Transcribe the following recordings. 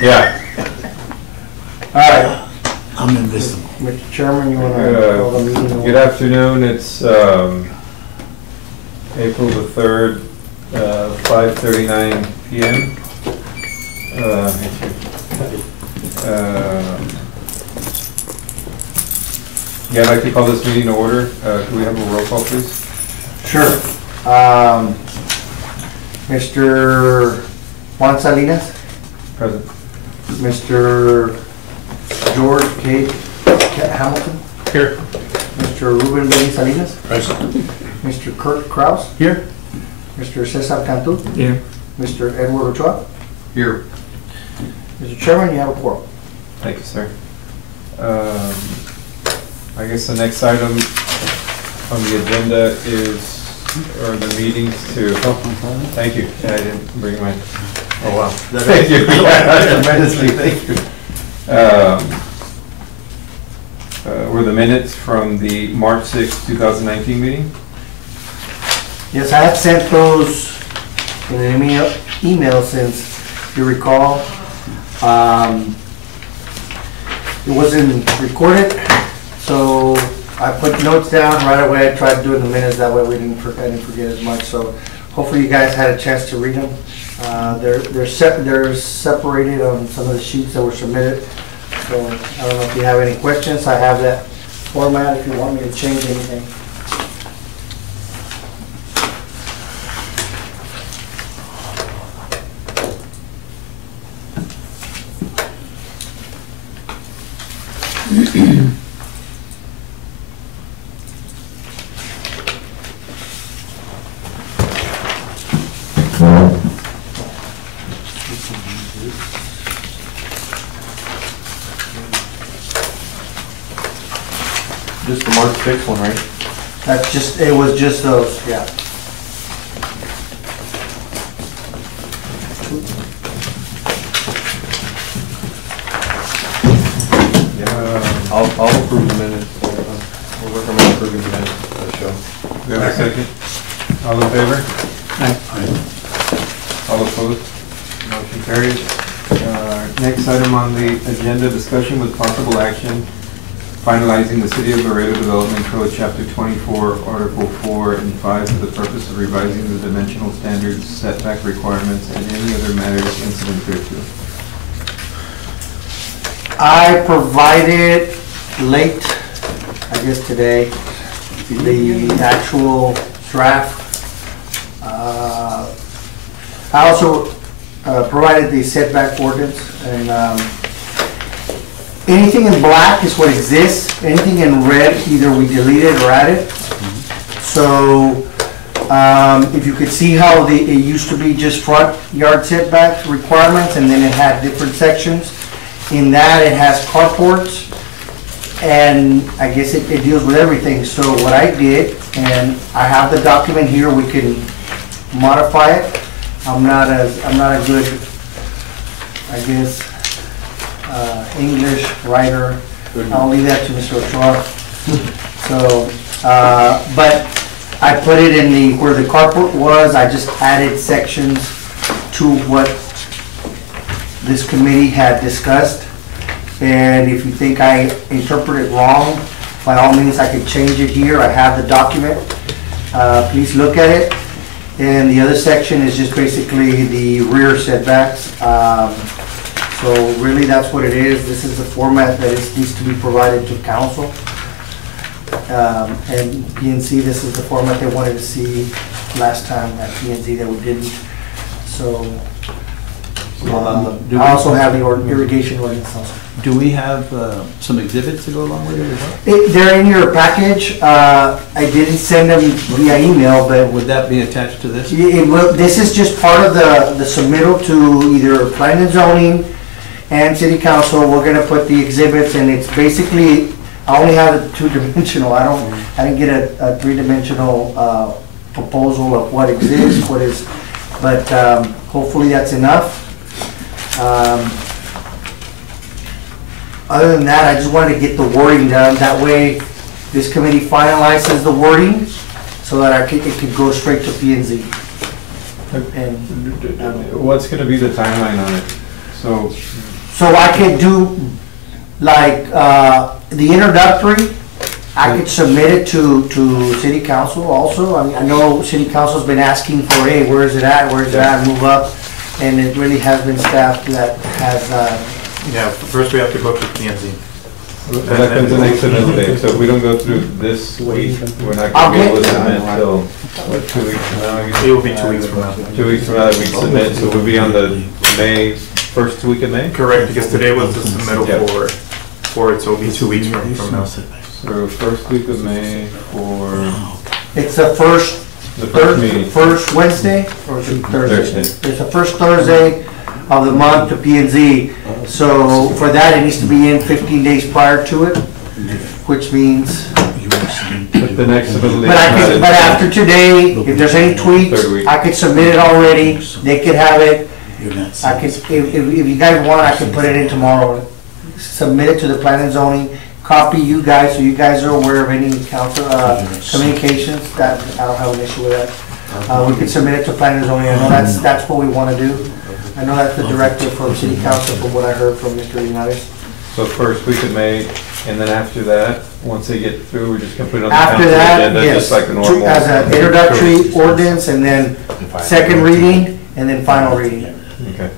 Yeah. All right. I'm invisible. Mr. Chairman, you want to call the meeting? Good afternoon. It's April the 3rd, 5:39 p.m. Yeah, I'd like to call this meeting to order. Can we have a roll call, please? Sure. Mr. Juan Salinas? Present. Mr. George K. Hamilton? Here. Mr. Ruben B. Salinas? Present. Mr. Kurt Kraus? Here. Mr. Cesar Cantu? Here. Mr. Edward Ochoa? Here. Mr. Chairman, you have a quorum. Thank you, sir. I guess the next item on the agenda is, or the meetings to, thank you. Yeah, I didn't bring mine. Oh, wow. Thank you. Tremendously, thank you. Were the minutes from the March 6, 2019 meeting? Yes, I had sent those in an email since you recall. It wasn't recorded, so I put notes down right away. I tried doing the minutes, that way I didn't forget as much. So hopefully you guys had a chance to read them. They're separated on some of the sheets that were submitted. So I don't know if you have any questions. I have that format if you want me to change anything. Just the March 6 one, right? That's just, it was just those, yeah. Yeah. I'll approve the minutes. We'll work on approving the minutes for the show. Do we have a second? All in favor? Aye. All opposed? Motion carries. Next item on the agenda, discussion with possible action, finalizing the City of Laredo Development Code, Chapter 24, Article 4 and 5 for the purpose of revising the dimensional standards, setback requirements, and any other matters incident thereto. I provided late, I guess today, the actual draft. I also provided the setback ordinance, and anything in black is what exists. Anything in red, either we deleted or added. So if you could see how it used to be just front yard setback requirements, and then it had different sections. In that, it has carports, and I guess it deals with everything. So what I did, and I have the document here, we can modify it. I'm not a good, I guess, English writer. I'll leave that to Mr. Ochoa. So, but I put it in where the carport was. I just added sections to what this committee had discussed. And if you think I interpreted wrong, by all means I could change it here. I have the document. Please look at it. And the other section is just basically the rear setbacks. So really that's what it is. This is the format that needs to be provided to council. And PNC, this is the format they wanted to see last time at PNC that we didn't. So I also have the irrigation ordinance also. Do we have some exhibits to go along with it as well? They're in your package. I didn't send them via email, but Would that be attached to this? this is just part of the submittal to either planning and zoning and city council. We're gonna put the exhibits, and it's basically, I only have a two-dimensional. I didn't get a three-dimensional proposal of what exists, but hopefully that's enough. Other than that, I just wanted to get the wording done. That way, this committee finalizes the wording so that it could go straight to P&Z. What's going to be the timeline on it? So, So I could do, like, the introductory, I could submit it to city council also. I mean, I know city council's been asking for, hey, where is it at, move up, and it really has been staff that has, Yeah, first we have to go to P&Z. that comes the next another day, so if we don't go through this week, we're not gonna be able to submit until, what, 2 weeks from now? I guess? It will be 2 weeks from now. 2 weeks from now that we submit, so we'll be on the first week of May? Correct, because today was the submittal Yeah. for it, so it'll be 2 weeks from now. So first week of May for it's the first, the first meeting. first Wednesday, or is it Thursday? Thursday. It's the first Thursday of the month to P and Z. So for that, it needs to be in 15 days prior to it, which means, But the next submittal date. but after today, if there's any Third tweaks, week. I could submit it already, they could have it. I could, if you guys want, I can put it in tomorrow, submit it to the plan and zoning, copy you guys, so you guys are aware of any council, communications, that, I don't have an issue with that. We could submit it to plan and zoning, I know that's what we wanna do. I know that's the directive from city council, from what I heard from Mr. Linares. So first week of May, and then after that, once they get through, we're just gonna put it on the After council that, agenda, yes, just like the normal. as an introductory ordinance, and then second reading, and then final reading. Okay.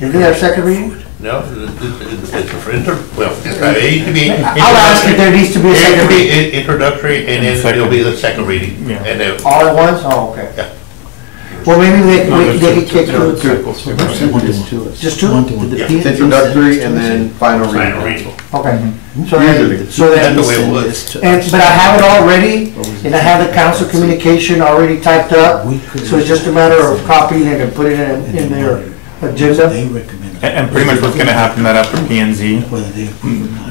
Did we have second reading? No, it's a printer, well, it could be. I'll ask if there needs to be a It second could reading. be introductory, and then it'll be the second reading. Yeah. And then, All at once? Oh, okay. Yeah. Well, maybe they could kick There are through. cycles too. Just two? Yeah. It's introductory and then final final reading. reading. Okay. So Usually. then, so That's the way then, it was. but I have it already, and I have the council communication already typed up, so it's just a matter of copying it and putting it in their agenda. And pretty much what's gonna happen that after P&Z,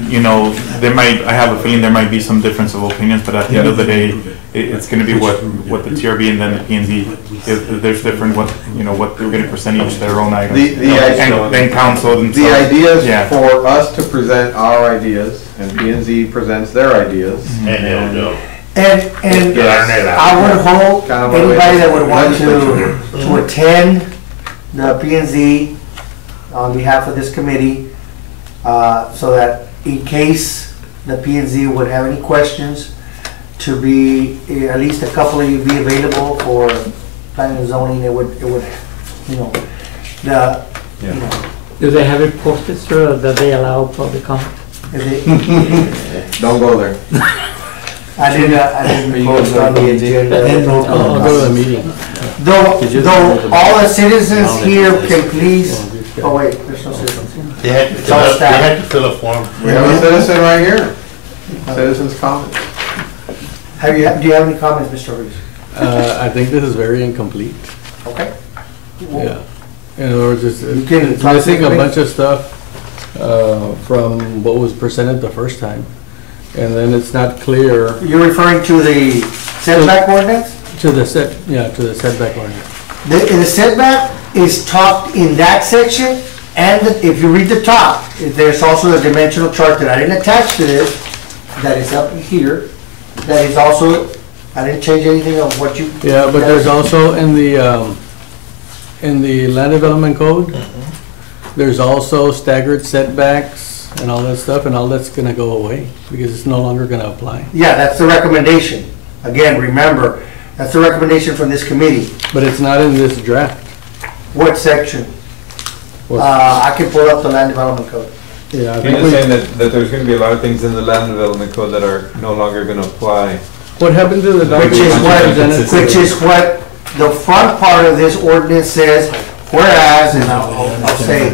you know, I have a feeling there might be some difference of opinions, but at the end of the day, it's gonna be what the TRB and then the P&Z, if there's different, what they're gonna present each their own items. And then council and. The idea is Yeah. for us to present our ideas, and P and Z presents their ideas. And they'll know. And Yeah. I would hope Kind of a anybody that would want legislature. to attend the P and Z on behalf of this committee, so that in case the P and Z would have any questions, to be, at least a couple of you be available for planning and zoning, it would, you know, you know, Do they have it posted, sir, that they allow public comment? if it- Don't go there. I didn't post on the agenda. I'll go to the meeting. Though all the citizens here can please, oh wait, there's no citizens. They had to It's all staff. fill a form. We have a citizen right here. Citizens comments. Do you have any comments, Mr. Ruiz? I think this is very incomplete. Okay. Yeah. In other words, You can it's missing a bunch of stuff from what was presented the first time. And then it's not clear You're referring to the setback ordinance? to the setback ordinance. The setback is talked in that section, and if you read the top, there's also a dimensional chart that I didn't attach to this, that is up here, that is also, I didn't change anything of what you. Yeah, but there's also in the land development code, there's also staggered setbacks and all that stuff, and all that's gonna go away because it's no longer gonna apply. Yeah, that's the recommendation. Again, remember, that's the recommendation from this committee. But it's not in this draft. What section? What- I can pull up the land development code. Yeah, I You're think just saying we, that there's gonna be a lot of things in the land development code that are no longer gonna apply. what happened to the Which document? which is what the front part of this ordinance says, whereas, and I'll say,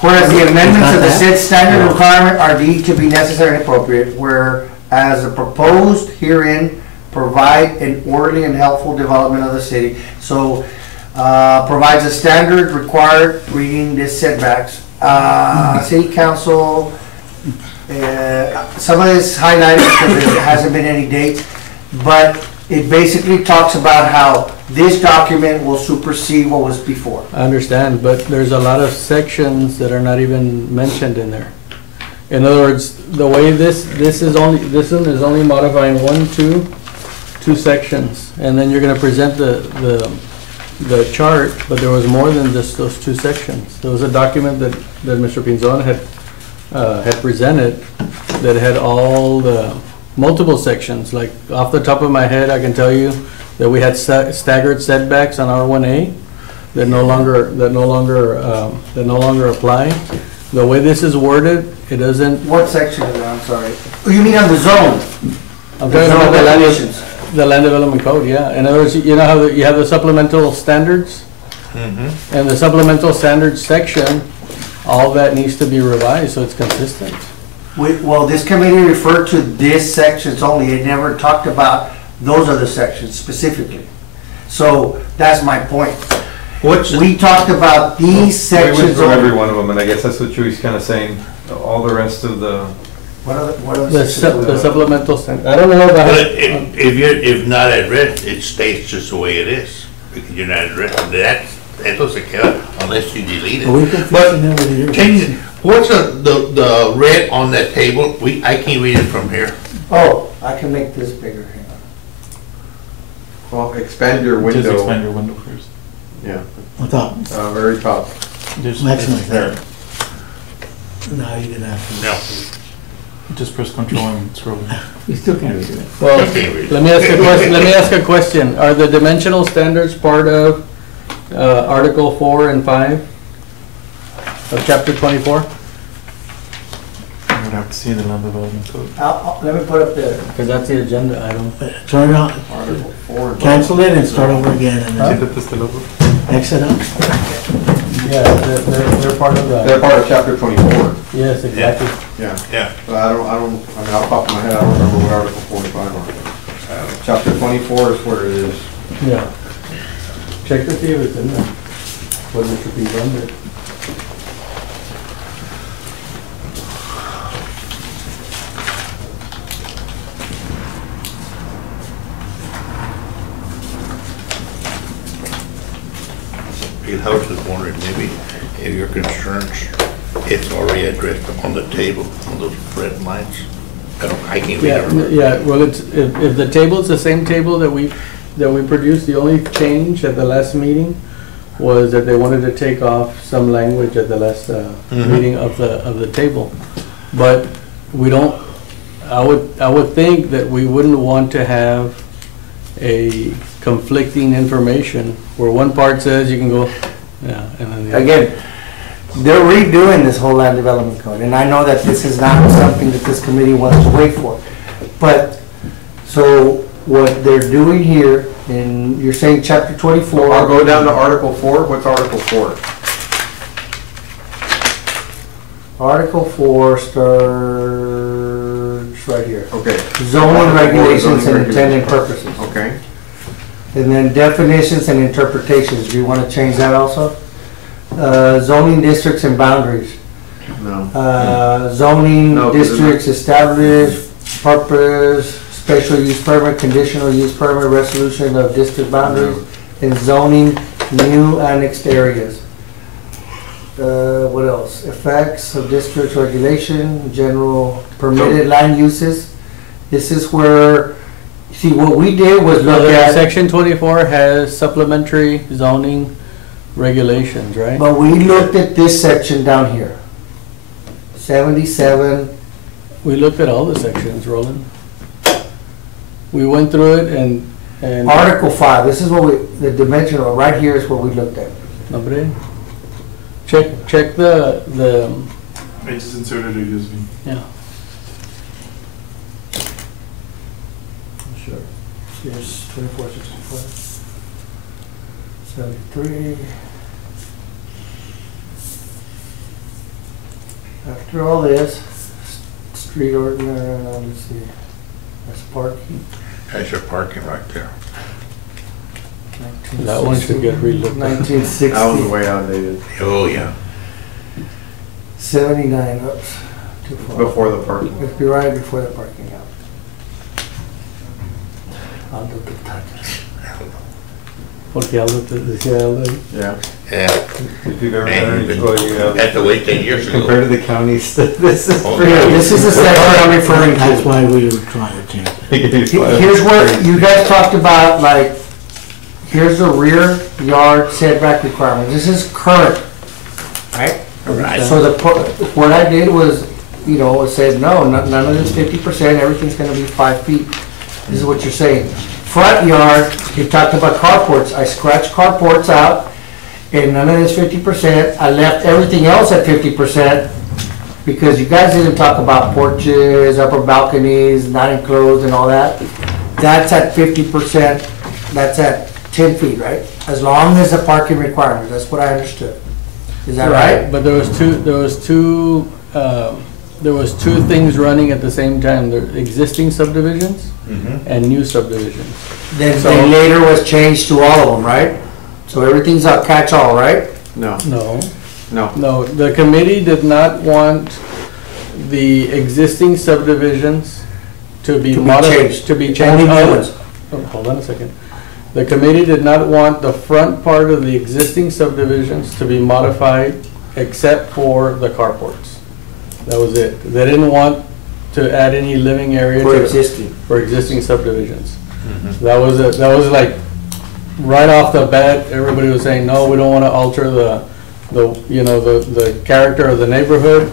whereas the amendments of the said standard requirement are deemed to be necessary and appropriate, whereas the proposed herein provide an orderly and helpful development of the city. So, provides a standard required reading this setbacks. City council, some of this highlighted because there hasn't been any dates, but it basically talks about how this document will supersede what was before. I understand, but there's a lot of sections that are not even mentioned in there. In other words, the way this one is only modifying two sections, and then you're gonna present the the chart, but there was more than just those two sections. There was a document that Mr. Pinzon had presented that had all the multiple sections. Like off the top of my head, I can tell you that we had staggered setbacks on R1A that no longer apply. The way this is worded, it doesn't. What section is that? I'm sorry. Oh, you mean on the zone? I'm The talking zone about definitions. the land development code, yeah. In other words, you know how you have the supplemental standards? And the supplemental standards section, all that needs to be revised so it's consistent. Well, this committee referred to this sections only. It never talked about those other sections specifically. So that's my point. We talked about these We went sections through every only. one of them, and I guess that's what Chuy's kind of saying, all the rest of the, What are The sections? supplemental standard, I don't know about. But if not at risk, it stays just the way it is, because you're not at risk. Eso se queda unless you delete it. But what's the red on that table? I can't read it from here. Oh, I can make this bigger. Hang on. Well, expand your window. Just expand your window first. Yeah, I thought, very top. Just maximize there. that. No, you didn't have to. No. Just press control and scroll. You still can't read it. Well, Okay, read it. let me ask a question. Are the dimensional standards part of Article 4 and 5 of Chapter 24? I would have to see the land development code. Let me put up there. Because that's the agenda item. Turn it on, Article 4. cancel it and start over again and See then that this the logo? exit out. Yeah, they're part of They're that. part of chapter 24. Yes, exactly. Yeah. Yeah. But I mean, off the top of my head, I don't remember what Article 45 are. Chapter 24 is where it is. Yeah. Check to see if it's in there. What it should be done there. I was just wondering, maybe if your concerns, it's already addressed on the table, on those red lines. I can't read Yeah, it. yeah, well, if the table is the same table that we produced, the only change at the last meeting was that they wanted to take off some language at the last meeting of the table. But we don't, I would think that we wouldn't want to have a conflicting information where one part says you can go, yeah, and then the other. Again, they're redoing this whole land development code, and I know that this is not something that this committee wants to wait for. But, so what they're doing here, and you're saying chapter 24. I'll go down to Article 4. What's Article 4? Article 4 starts right here. Okay. Zoning Article 4, regulations zoning and intended regulations. purposes. Okay. And then definitions and interpretations, do you want to change that also? Zoning districts and boundaries. No. Zoning No, 'cause it's districts established, purpose, special use permit, conditional use permit, resolution of district boundaries, and zoning new annexed areas. What else? Effects of district regulation, general permitted land uses. This is where, see, what we did was look at, Section 24 has supplementary zoning regulations, right? but we looked at this section down here. 77, We looked at all the sections, Roland. We went through it and. Article 5, this is what we, the dimensional, right here is what we looked at. Hombre. Check the, I just inserted a USB. yeah. Sure. Here's 2465. 73. After all this, street ordinance, let's see, that's parking. That's your parking right there. That one should get relooked at. 1960. That was way outdated. Oh, yeah. 79, oops, too far. Before the parking. It'd be right before the parking lot. I'll look at that. Porque Aldo decía Aldo. Yeah. Yeah. if you've ever Man, done you've it, been- well, you have. Had to wait 10 years ago. Compared to the counties, this is Oh, pretty. yeah. This is the section I'm referring That's to. why we were trying to change it. Here's where you guys talked about, like, here's the rear yard setback requirement. This is current, right? Right. So what I did was, you know, it said, no, none of this 50%, everything's gonna be 5 feet. This is what you're saying. Front yard, you talked about carports. I scratched carports out, and none of this 50%. I left everything else at 50%, because you guys didn't talk about porches, upper balconies, not enclosed and all that. That's at 50%, that's at 10 feet, right? As long as the parking requirement, that's what I understood. Is that right? But there was two things running at the same time, the existing subdivisions and new subdivisions. Then later was changed to all of them, right? So everything's a catch-all, right? No, No, no. no, the committee did not want the existing subdivisions to be To be modified, changed. to be changed. Only new ones. Oh, hold on a second. The committee did not want the front part of the existing subdivisions to be modified except for the carports. That was it. They didn't want to add any living area For to existing. subdivisions. That was like, right off the bat, everybody was saying, no, we don't want to alter the character of the neighborhood.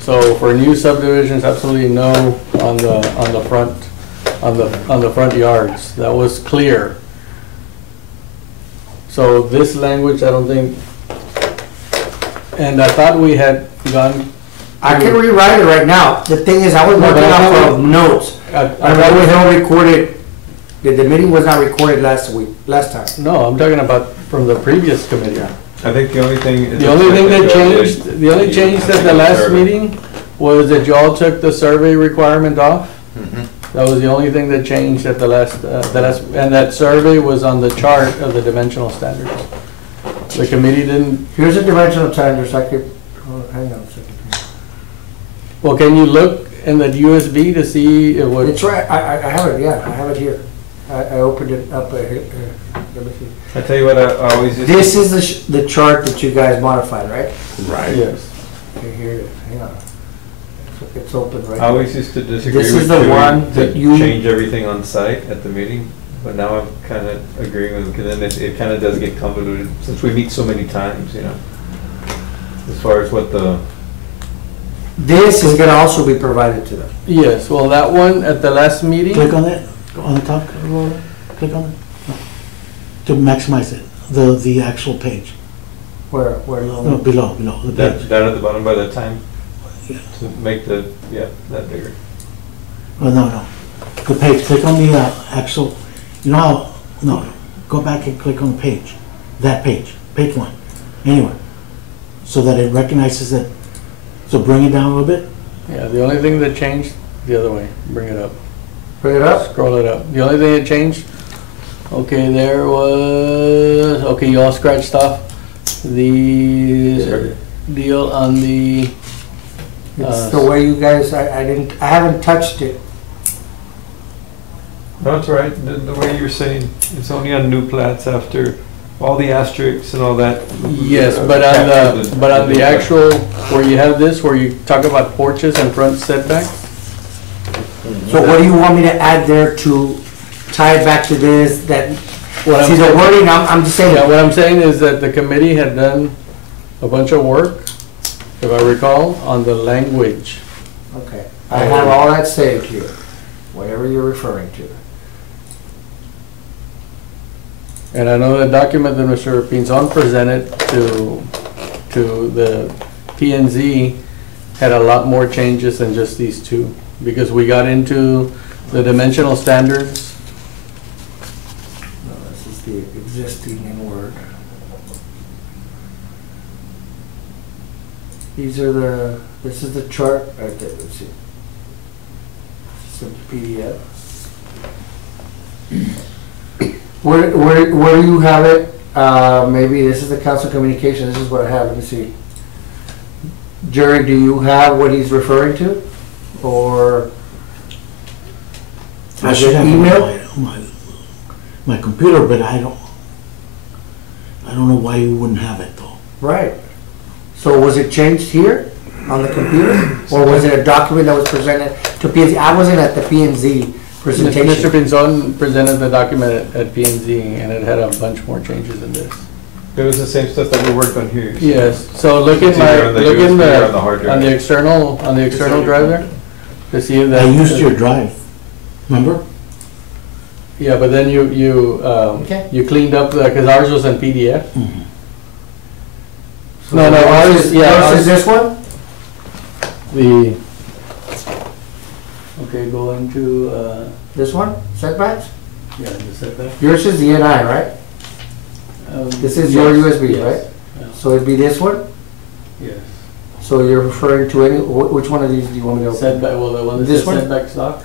So for new subdivisions, absolutely no on the front yards. That was clear. So this language, I don't think, and I thought we had gone. I can rewrite it right now. The thing is, I was working off of notes. I was not recorded, the meeting was not recorded last time. No, I'm talking about from the previous committee. I think the only thing. The only thing that changed, the only change at the last meeting was that y'all took the survey requirement off. That was the only thing that changed at the last, and that survey was on the chart of the dimensional standards. The committee didn't. Here's the dimensional standards, I could, hang on a second. Well, can you look in that USB to see it would? It's right, I have it, yeah, I have it here. I opened it up, here. Let me see. I tell you what, I always used. This is the chart that you guys modified, right? Right. Yes. Okay, here it is, hang on. It's open right I always here. used to disagree This with is the you one to that you- change everything on site at the meeting, but now I'm kind of agreeing with, because then it kind of does get convoluted, since we meet so many times, you know? As far as what the, This is gonna also be provided to them. Yes, well, that one at the last meeting. Click on it, on the top, click on it. No. To maximize it, the actual page. Where? No, below, the page. that at the bottom by the time, Yeah. to make the, yeah, that bigger. Oh, no. The page, click on the actual, you know how, no, go back and click on the page. That page, page 1, anywhere. So that it recognizes it. So bring it down a little bit. Yeah, the only thing that changed, the other way, bring it up. Bring it up? Scroll it up. The only thing that changed, okay, there was, okay, you all scratched off the deal on the. It's the way you guys, I haven't touched it. No, it's right, the way you're saying, it's only on new plats after all the asterisks and all that. Yes, but on the actual, where you have this, where you talk about porches and front setbacks. So what do you want me to add there to tie it back to this, that, What see I'm the saying- wording, I'm just saying. Yeah, what I'm saying is that the committee had done a bunch of work, if I recall, on the language. Okay, I have all that saved here, whatever you're referring to. And I know the document that Mr. Pinzon presented to the P and Z had a lot more changes than just these two, because we got into the dimensional standards. No, this is the existing in Word. These are this is the chart, right there, let's see. This is the PDF. Where do you have it? Maybe this is the council communication, this is what I have, let me see. Jerry, do you have what he's referring to? Or? I Is should it have email? my computer, but I don't know why you wouldn't have it though. Right. So was it changed here on the computer? Or was it a document that was presented to P&Z? I wasn't at the P&Z presentation. Mr. Pinzon presented the document at P and Z, and it had a bunch more changes than this. It was the same stuff that we worked on here. Yes, so look in It's either my, on the look in USB or on the the, hard drive. on the external drive there, to see if that. I used your drive, remember? Yeah, but then Okay. you cleaned up, because ours was in PDF. So No, ours, yeah, Yours ours- is this one? The, okay, go into, This one? Setbacks? yeah, the setback. Yours is the NI, right? This is your Yes, USB, yes, right? yeah, So it'd be this one? Yes. So you're referring to any, which one of these do you want me to open? Setback, well, the one that This says one? setback stock.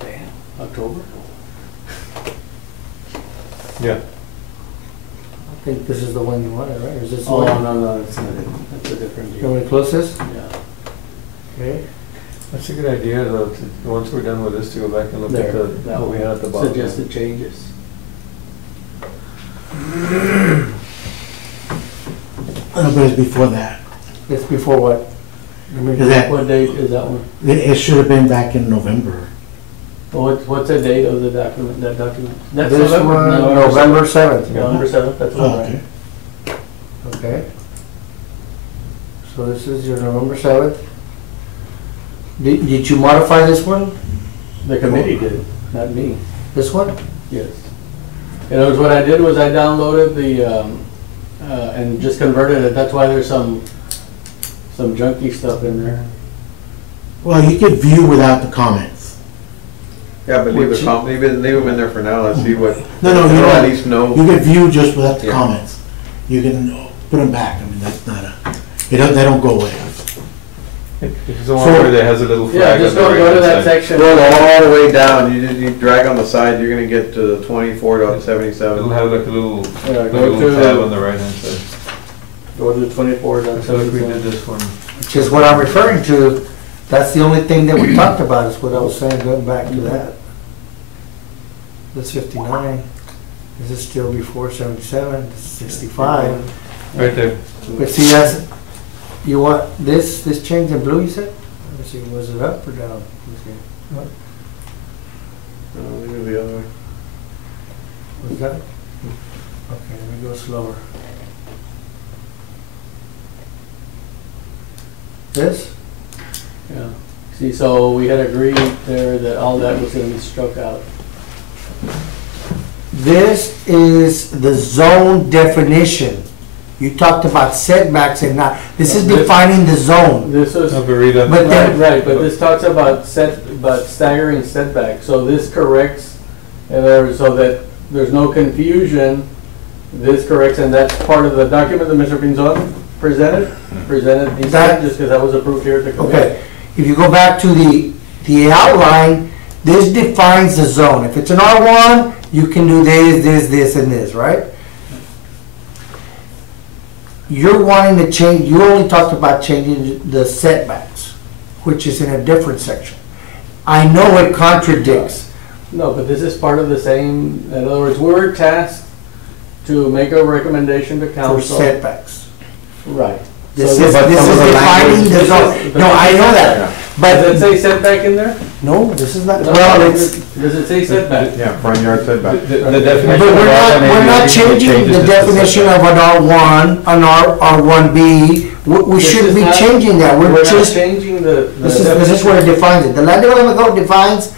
Damn, October? Yeah. I think this is the one you wanted, right? Or is this the Oh, one? no, that's not it, that's a different You deal. want me to close this? Yeah. Okay. That's a good idea, though, once we're done with this, to go back and look at There, the, that what we had at the bottom. Suggested changes. But it's before that. It's before what? Is that- What date is that one? It should have been back in November. What's the date of the document, that document? That's This November, one, no, November 7th. November 7th, that's Oh, one, okay. right? Okay. So this is your November 7th. Did you modify this one? The committee did, not me. This one? Yes. In other words, what I did was I downloaded the, and just converted it, that's why there's some junky stuff in there. Well, you could view without the comments. Yeah, but leave them in there for now, let's see what. No, you They'll at don't. least know. You could view just without the Yeah. comments. You can put them back, I mean, that's not they don't go away. It's the one where it has a little Yeah, flag on just the go to right-hand that side. section. Scroll all the way down, you drag on the side, you're gonna get to the 24.77. It'll have like a little, Yeah, like a go little tab on to, the right-hand side. go to 24, I feel like we did this one. Which is what I'm referring to. That's the only thing that we talked about, is what I was saying, going back to that. This 59. This is still before 77, this is 65. Right there. But see, that's, you want this change in blue, you said? Let's see, was it up or down? Let's see. What Leave it the other way. was that? Okay, let me go slower. This? yeah. See, so we had agreed there that all that was gonna be struck out. This is the zone definition. You talked about setbacks and not, this is defining the zone. This was, No, but read up. But then- right, but this talks about staggering setback, so this corrects, so that there's no confusion, this corrects, and that's part of the document that Mr. Pinzon presented these That- changes, because that was approved here at the committee. Okay, if you go back to the outline, this defines the zone. If it's an R1, you can do this, and this, right? You're wanting to change, you only talked about changing the setbacks, which is in a different section. I know it contradicts. No, but this is part of the same, in other words, we're tasked to make a recommendation to For council. setbacks. Right. This So is but some of the defining language- the zone. No, I know that, Does it but, say setback in there? no, this is not, well, it's, Does it say setback? Yeah, front yard setback. The but definition. we're not changing the definition of an R1, an R1B. We This shouldn't is be not- changing that, We're we're not just, changing the. this is where it defines it. The land development code defines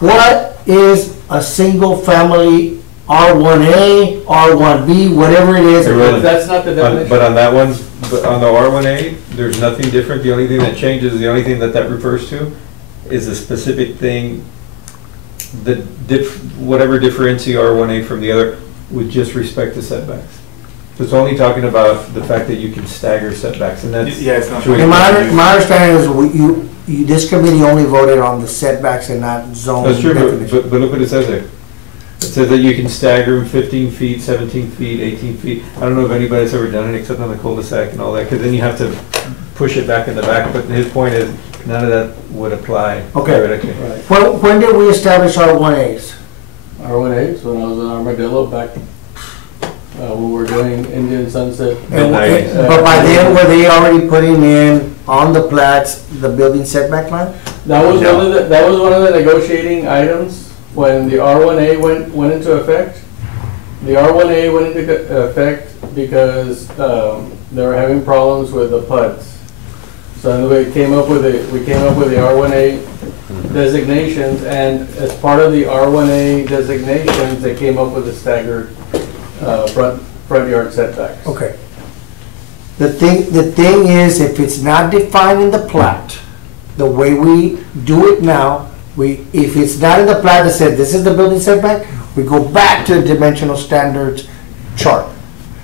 what is a single family R1A, R1B, whatever it is. Irrelevant. That's not the definition. But on that one, but on the R1A, there's nothing different. The only thing that changes, the only thing that refers to is a specific thing, whatever differentiates R1A from the other with just respect to setbacks. So it's only talking about the fact that you can stagger setbacks, and that's. Yeah, it's not. Should we- And my understanding is this committee only voted on the setbacks and not zone That's true, definition. but look what it says there. It says that you can stagger them 15 feet, 17 feet, 18 feet. I don't know if anybody's ever done it except on the cul-de-sac and all that, because then you have to push it back in the back, but his point is, none of that would apply. Okay. theoretically. Right. When did we establish R1As? R1As, when I was in Armadillo back, when we were doing Indian Sunset. But by then, were they already putting in on the plats, the building setback line? That was one of the negotiating items when the R1A went into effect. The R1A went into effect because they were having problems with the PUDs. So anyway, we came up with the R1A designations, and as part of the R1A designations, they came up with the staggered front yard setbacks. Okay. The thing is, if it's not defined in the plat, the way we do it now, if it's not in the plat that said this is the building setback, we go back to the dimensional standards chart.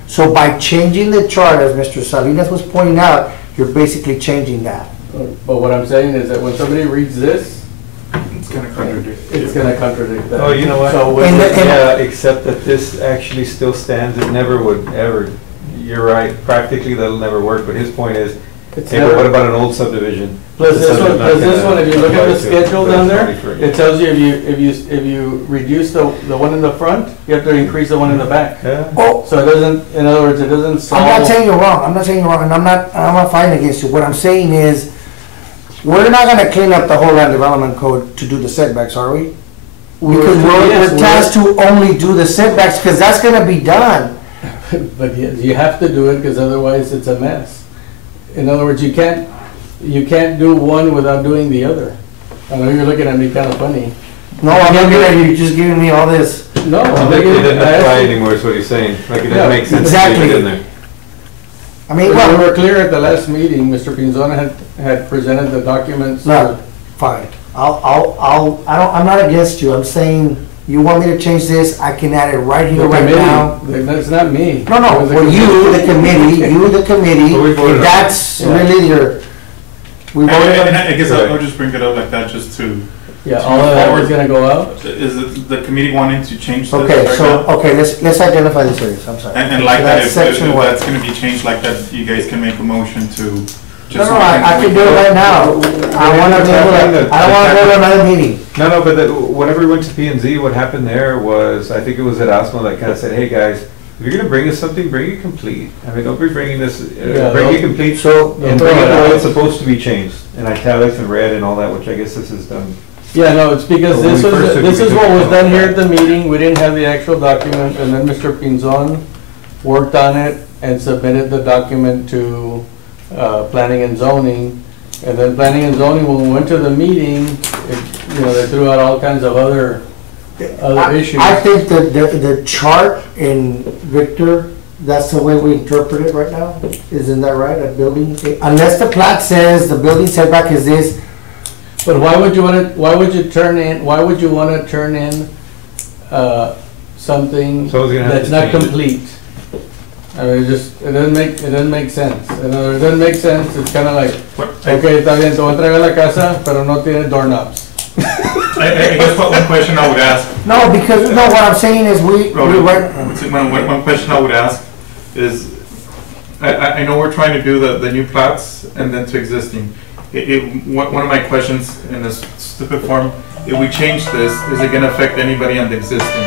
So by changing the chart, as Mr. Salinas was pointing out, you're basically changing that. But what I'm saying is that when somebody reads this, It's gonna contradict. it's gonna contradict that. Oh, you know what? So Yeah, except that this actually still stands, it never would ever, you're right, practically that'll never work, but his point is, it's hey, but never- what about an old subdivision? Plus The this one, subdivision's not plus this gonna one, if you look at apply the to, schedule but down it's there, only for- it tells you if you reduce the one in the front, you have to increase the one in the back. Yeah. Oh, So it doesn't, in other words, it doesn't solve. I'm not saying you're wrong, I'm not saying you're wrong, and I'm not fighting against you. What I'm saying is, we're not gonna clean up the whole land development code to do the setbacks, are we? Because Yes, we're tasked to only do the setbacks, because that's gonna be done. But yes, you have to do it, because otherwise it's a mess. In other words, you can't do one without doing the other. I know you're looking at me kind of funny. No, I'm not gonna, you're just giving me all this. No, I'm It looking doesn't at apply you. anymore, is what he's saying, like it Yeah, doesn't make sense to exactly. leave it in there. I mean, We well, were clear at the last meeting, Mr. Pinzona had presented the documents. no, fine. I'm not against you, I'm saying, you want me to change this, I can add it right here, The right now. committee, that's not me. No, no, It was the for you, the committee, But we voted on if that's it. really your, we voted on. And I guess I'll just bring it up like that, just to, Yeah, all of that was gonna go out. is it the committee wanting to change this Okay, right so, now? okay, let's identify this areas, I'm sorry. And like So that, that's if section what? that's gonna be changed like that, you guys can make a motion to No, just. no, I can do it right now. I wanna be able to, I don't wanna go to another meeting. No, but whenever we went to P and Z, what happened there was, I think it was at Osmo that kind of said, hey, guys, if you're gonna bring us something, bring it complete. I mean, don't be bringing this, Yeah, bring it don't- complete, So, and bring it the way it's supposed to be changed, in italics and red and all that, which I guess this is done. Yeah, no, it's because So when this we was, first took this it, is we what took was it done off. here at the meeting, we didn't have the actual document, and then Mr. Pinzon worked on it and submitted the document to, planning and zoning. And then planning and zoning, when we went to the meeting, they threw out all kinds of other issues. I think that the chart in Victor, that's the way we interpret it right now, isn't that right, a building? Unless the plat says the building setback is this, But why would you wanna turn in, something So it's gonna have that's to not change it. complete? I mean, it doesn't make sense. In other words, it doesn't make sense, it's kinda like, okay, está bien, te voy a entregar la casa, pero no tiene doorknobs. I guess one question I would ask, no, because, no, what I'm saying is we write, one question I would ask is, I know we're trying to do the new plots and then to existing. One of my questions in this stupid form, if we change this, is it gonna affect anybody on the existing?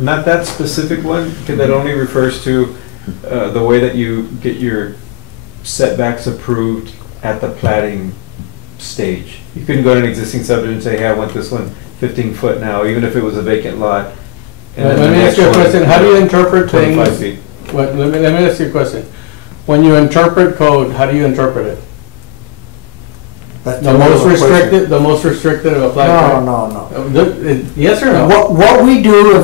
Not that specific one, because that only refers to the way that you get your setbacks approved at the platting stage. You couldn't go to an existing subdivision and say, hey, I want this one 15 foot now, even if it was a vacant lot. And then Let the me next ask you a one, question, how do you interpret 25 things? feet. Let me ask you a question. When you interpret code, how do you interpret it? that's The most restricted applied. No. Yes or no? What we do,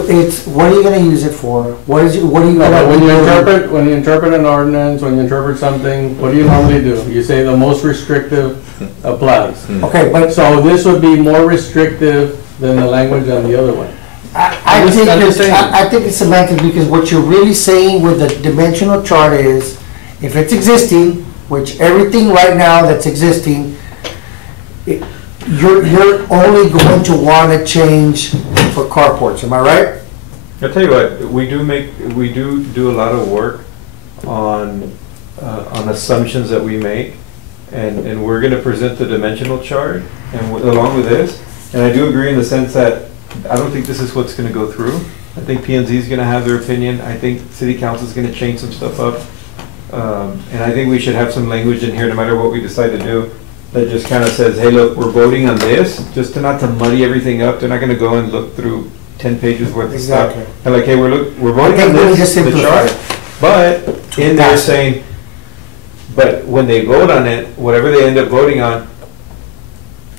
what are you gonna use it for? What are you No, gonna? but when you interpret an ordinance, when you interpret something, what do you normally do? You say the most restrictive applies. Okay, but So this would be more restrictive than the language on the other one. I I'm think just saying. I think it's semantic, because what you're really saying with the dimensional chart is, if it's existing, which everything right now that's existing, you're only going to want to change for carports, am I right? I'll tell you what, we do a lot of work on assumptions that we make, and we're gonna present the dimensional chart, and along with this, and I do agree in the sense that I don't think this is what's gonna go through. I think P and Z is gonna have their opinion, I think city council is gonna change some stuff up, and I think we should have some language in here, no matter what we decide to do, that just kind of says, hey, look, we're voting on this, just to not to muddy everything up. They're not gonna go and look through 10 pages worth of stuff. Exactly. And like, hey, we're voting I on think we this, just the simplify chart, it. but in there saying, but when they vote on it, whatever they end up voting on,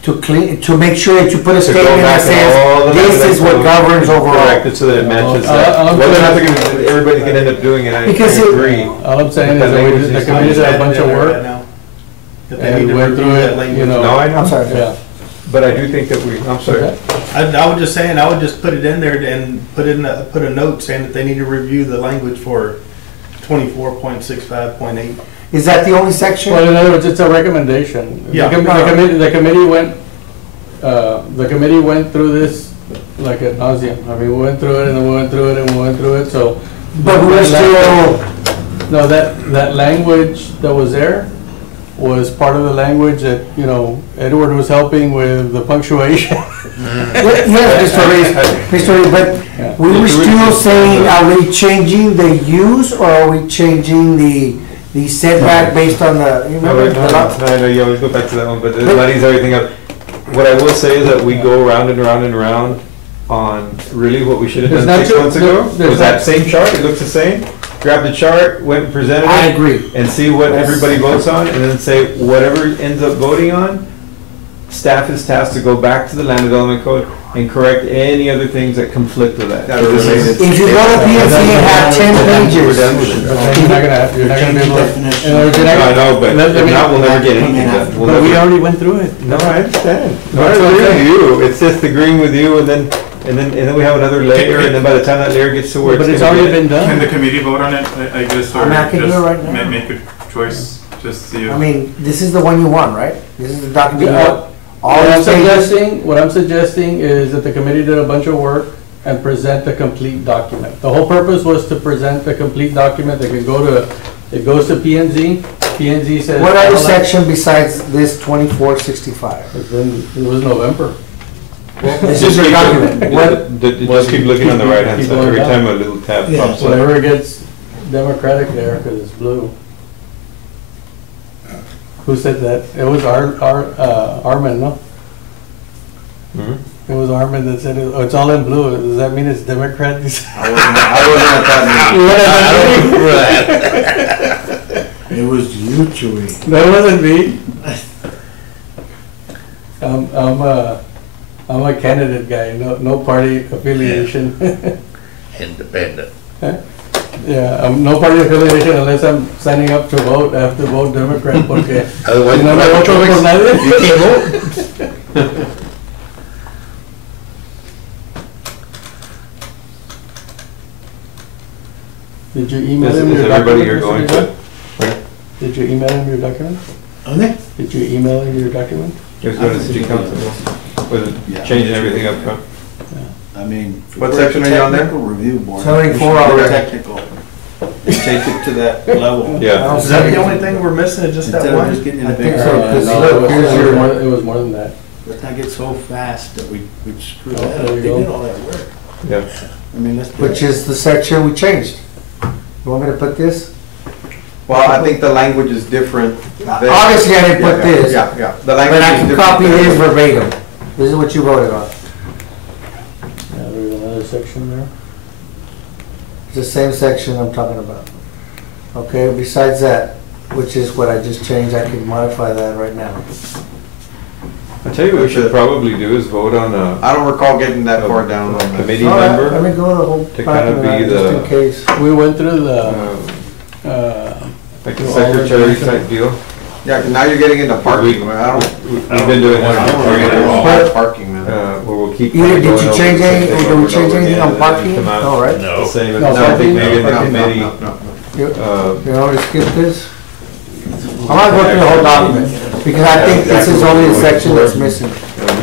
To make sure that you put a to go statement that back and all says, the. this is what governs overall. Correct it so that it matches that. Whether or not they're gonna, everybody's gonna end up doing it, I Because it- agree. All I'm saying is that we did- the committee did a bunch of work and we went through it, you know. No, I know. I'm sorry. Yeah. But I do think that I'm sorry. I was just saying, I would just put it in there and put a note saying that they need to review the language for 24.65.8. Is that the only section? Well, in other words, it's a recommendation. Yeah. The committee went through this like ad nauseam. I mean, we went through it and we went through it and we went through it, so. But we're still, No, that language that was there was part of the language that, you know, Edward was helping with the punctuation. yes, Mr. Reed, but we were still saying, are we changing the use or are we changing the setback based on the, you No, remember? the lot? I know you always go back to that one, but it muddies everything up. What I will say is that we go round and round and round on really what we should have There's done not 6 too- months ago. there's Was that not- same chart, it looks the same. Grab the chart, went and presented it. I agree. And see what everybody votes on, and then say, whatever ends up voting on, staff is tasked to go back to the land development code and correct any other things that conflict with that. That are related. If you go to PNC and have 10 We're pages, done with it. You're not gonna be able to. in other words, you're No, not I gonna- know, but let if me- not, we'll never get anything done. We'll But we never- already went through it. No, I understand. No, I That's what I'm agree with saying. you. It's just agreeing with you, and then we have another layer, and then by the time that layer gets to where it's But it's gonna already be. been Can the done. committee vote on it, I guess, or I mean, I can do it right now. just make a choice, just see if. I mean, this is the one you want, right? This is the document you Yeah. want. All these pages. What I'm suggesting is that the committee did a bunch of work and present the complete document. The whole purpose was to present the complete document that can go to, it goes to P and Z. P and Z says. What other section besides this 2465? It was November. This is your document. What, Just keep looking on the right hand Keep side, going every down. time a little tab pops up. Whenever it gets Democratic there, because it's blue. Who said that? It was Armin, no? Mhm. It was Armin that said, it's all in blue. Does that mean it's Democrat? I wasn't at that meeting. It was you, Chewy. That wasn't me. I'm a candidate guy, no party affiliation. Independent. Yeah, no party affiliation unless I'm signing up to vote. I have to vote Democrat porque Otherwise, si no me voto por nadie. you can't vote. Did you email Is him your everybody document? here Mr. going Miguel? to? Did you email him your document? Okay? Did you email him your document? Just go to city council, with changing everything up front. I mean. What section are you on there? Technical review board. 74 We should do already. Technical. Take it to that level. Yeah. Is that the only thing we're missing, is just that Instead of one? just getting in I a think big. so, 'cause No, look, here's your- it was more than that. Let's not get so fast that we screw Oh, that there up. you They go. did all that work. Yeah. I mean, let's do Which it. is the section we changed. You want me to put this? Well, I think the language is different. than- Obviously, I didn't put Yeah, this. Yeah, yeah. The But language I is can different copy than- this verbatim. This is what you voted on. Yeah, there's another section there. It's the same section I'm talking about. Okay, besides that, which is what I just changed, I can modify that right now. I tell you what we should probably do is vote on a I don't recall getting that far down on the committee All right, let member. me go to the whole to kind of document be just in the- case. We went through the, Like a all secretary the- type deal. Yeah, 'cause now you're getting into parking, man. I don't. We've been doing I that. don't remember all parking, man. Where we'll keep. Either did going you over change the same any, thing or did over we and change over anything again, on and then parking? come out No, right? the No. same. No, No, I think parking? maybe in the No, no, committee. no, no. You uh, you want me to skip this? I'm not going through the whole document, because I think this is only the section that's missing.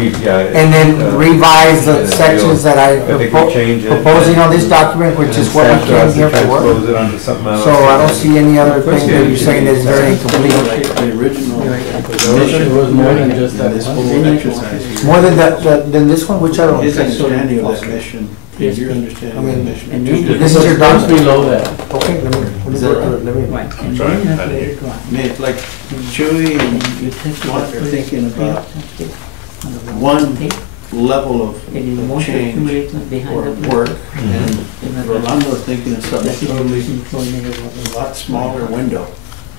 and then revise the sections that I think we change it. proposing on this document, which is what we came here for. Transpose it onto something else. So I don't see any other thing that you're saying is very incomplete. The original It was more than just that. this whole exercise. More than this one, which other one? His understanding of that mission, Yes, your please. understanding I of the mean, mission. This is your Just document? below that. Okay, let me. Right, and Sorry, then you have I to didn't let hear. it dry. I mean, it's like Chewy and You take the what they're first thinking about tape on the one tape, level and you of want to change accumulate it behind or the work, And and then Rolando's thinking of something that's it, totally, employment or whatever. a lot smaller window,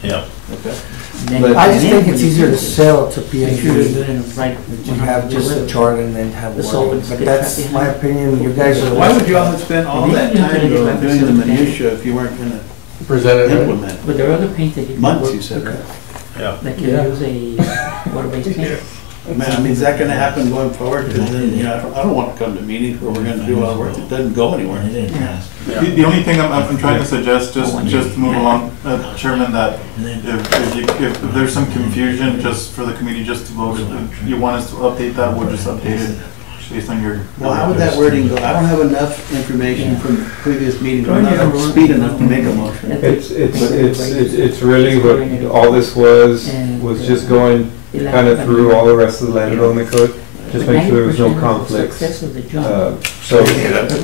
Yeah. okay? Then- But I just then think when it's you easier do to it, sell to make sure you're P&Z. doing it right. You have just a chart and then have The wording, solvents but get that's trapped my behind. opinion, you guys are. Why would you all spend all And then that you have to time let it though, run doing the for some time. minutia if you weren't gonna Present it. implement? But there are other paints that you can Months, work, you said, right? Yeah. that Yeah. can use a water-based paint. Man, I mean, is that gonna happen going forward? Because then, you know, I don't wanna come to meetings where we're gonna do all the work that doesn't go anywhere. The only thing I'm trying to suggest, just to move along, Chairman, that if there's some confusion, just for the committee, just to vote, if you want us to update that, we'll just update it based on your. Well, how would that wording go? I don't have enough information from previous meetings, I'm not up to speed enough to make a motion. It's really what all this was just going kind of through all the rest of the land development code, just make sure there was no conflicts. So,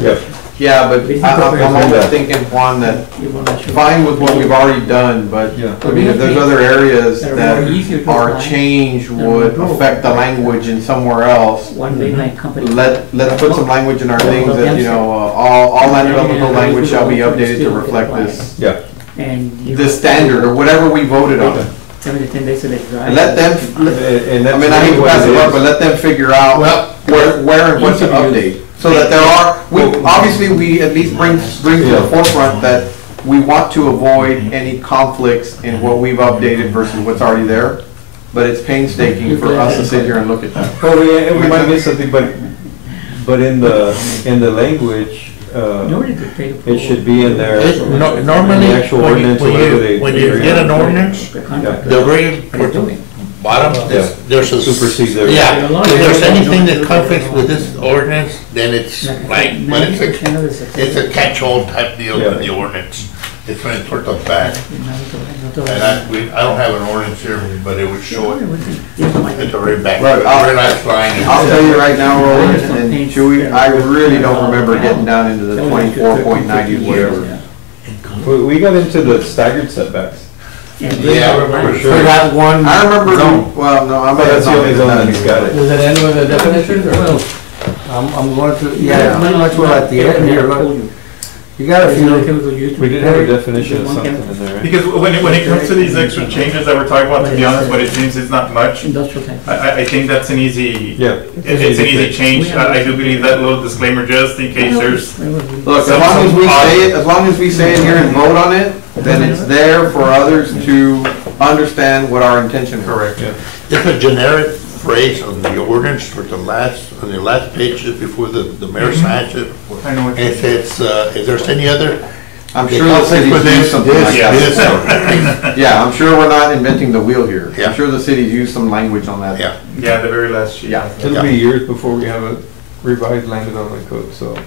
yeah. Yeah, but I'm almost thinking, Juan, that fine with what we've already done, but Yeah. I mean, if there's other areas that our change would affect the language in somewhere else, One big like company. let's put some language in our things that, you know, all land developmental language shall be updated to reflect this, Yeah. And you. this standard, or whatever we voted on. 7 to 10 days to let it dry. And let them, And I that's mean, I hate really to what pass it it up, is. but let them figure out where and what to update. So that there are, obviously, we at least bring to the forefront that we want to avoid any conflicts in what we've updated versus what's already there. But it's painstaking for us to sit here and look at that. Well, we might miss something, but in the language, Nobody could take a it should be in there. Normally, The actual ordinance, whatever they. when you get an ordinance, The contract. the very bottom, there's a. Supersedes everything. Yeah, if there's anything that conflicts with this ordinance, then it's like, but it's a catch-all type deal with the ordinance. It's when it's toward the back. And I don't have an ordinance here, but it would show it at the very back, Right, very last line. I'll tell you right now, Roland and Chewy, I really don't remember getting down into the 24.90 whatever. We got into the staggered setbacks. Yeah, I remember. For that one. I remember, Zone. well, no, I'm. But that's the only zone that's got it. Does it end with a definition or? I'm going to, yeah, pretty much we're at the end here, look. You got a few. We did have a definition of something in there, right? Because when it comes to these extra changes that we're talking about, to be honest, what it seems is not much. Industrial type. I think that's an easy, Yeah. it's an easy change. I do believe that little disclaimer just in case there's. Look, as long as we say it here and vote on it, then it's there for others to understand what our intention is. Correct, yeah. It's a generic phrase on the ordinance for the last page before the mayor signs it. I know what And it says, if there's any other. I'm sure the cities use something like that. Yeah, I'm sure we're not inventing the wheel here. Yeah. I'm sure the cities use some language on that. Yeah. Yeah, the very last sheet. Yeah. It'll be years before we have a revised land development code, so.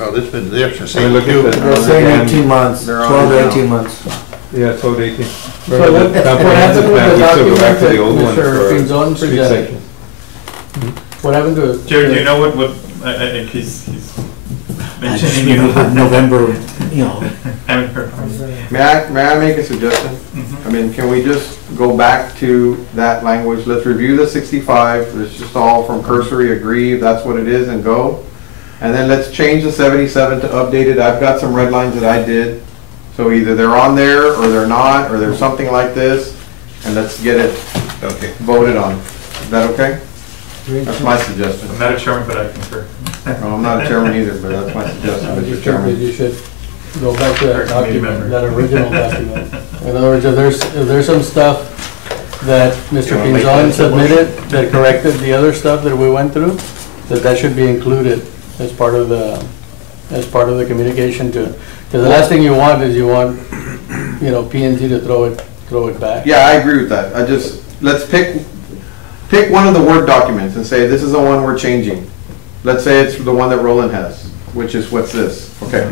Oh, this been there since I mean, look at '82. the- They're saying 18 months, They're on 12 it to now. 18 months. Yeah, 12 to 18. So what happened with the document that Mr. Pinzon presented? What happened to it? Jared, do you know what, I think he's I just mentioning, you remember know, November, you know, haven't heard from him. May I make a suggestion? I mean, can we just go back to that language? Let's review the 65, let's just all from cursory agree if that's what it is and go. And then let's change the 77 to updated. I've got some red lines that I did. So either they're on there or they're not, or there's something like this, and let's get it voted on. Is that okay? That's my suggestion. I'm not a chairman, but I concur. Well, I'm not a chairman either, but that's my suggestion, Mr. Chairman. You should go back to that Committee member. document, that original document. In other words, if there's some stuff that Mr. You wanna make Pinzon that submitted that corrected the other stuff that we went through, that should be included as part of the communication to, because the last thing you want is P&Z to throw it back. Yeah, I agree with that. Let's pick pick one of the Word documents and say, this is the one we're changing. Let's say it's the one that Roland has, which is what's this, okay.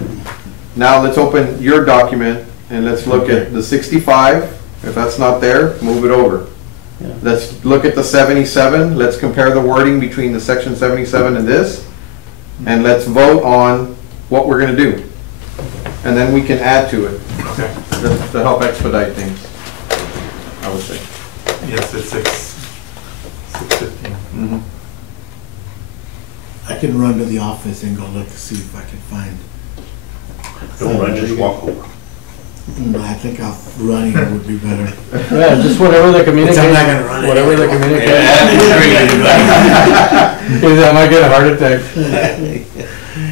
Now let's open your document and let's look at the 65. If that's not there, move it over. Yeah. Let's look at the 77. Let's compare the wording between the section 77 and this. And let's vote on what we're gonna do. And then we can add to it. Okay. To help expedite things, I would say. Yes, it's 6:15. I can run to the office and go look to see if I can find. Don't run, just walk over. I think running would be better. Yeah, just whatever the communication. I'm not gonna run it. Whatever the communication. Yeah, Because I might get a heart attack.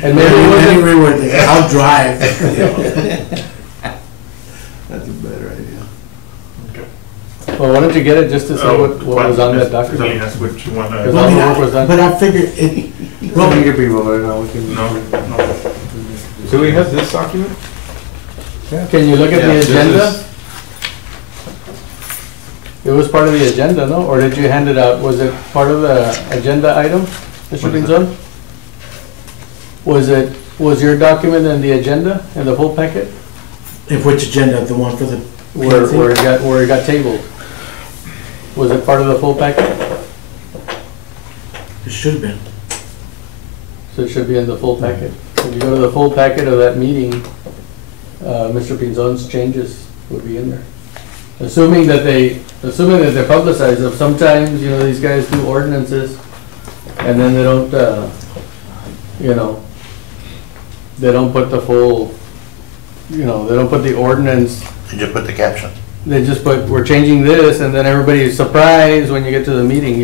And maybe Anyway, I'll drive. That's a better idea. well, why don't you get it just to see what was on that Telling document? us which one. Because all the work was done. But I figured it, Well, we could be rolling now, we can. No, no. Do we have this document? Can you look at Yeah, the this agenda? is- It was part of the agenda, no? Or did you hand it out? Was it part of the agenda item, Mr. What is Pinzon? Was your document in the agenda, in the full packet? if which agenda, the one for the. Where it got tabled? Was it part of the full packet? It should have been. So it should be in the full packet. If you go to the full packet of that meeting, Mr. Pinzon's changes would be in there. Assuming that they're publicized, if sometimes, these guys do ordinances and then they don't, they don't put the full, they don't put the ordinance, And just put the caption. they just put, we're changing this, and then everybody's surprised when you get to the meeting,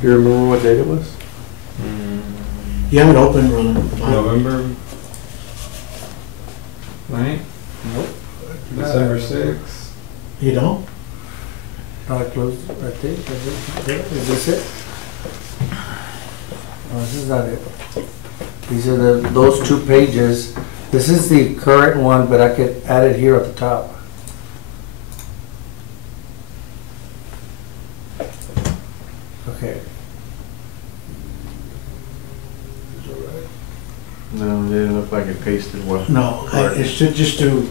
Do you remember what date it was? You have it open, Roland. November 9th? Nope. December 6th? You don't? Close, I think, is this it? No, this is not it. These are those 2 pages. This is the current one, but I could add it here at the top. Okay. No, it didn't look like it pasted well. No, it should just do,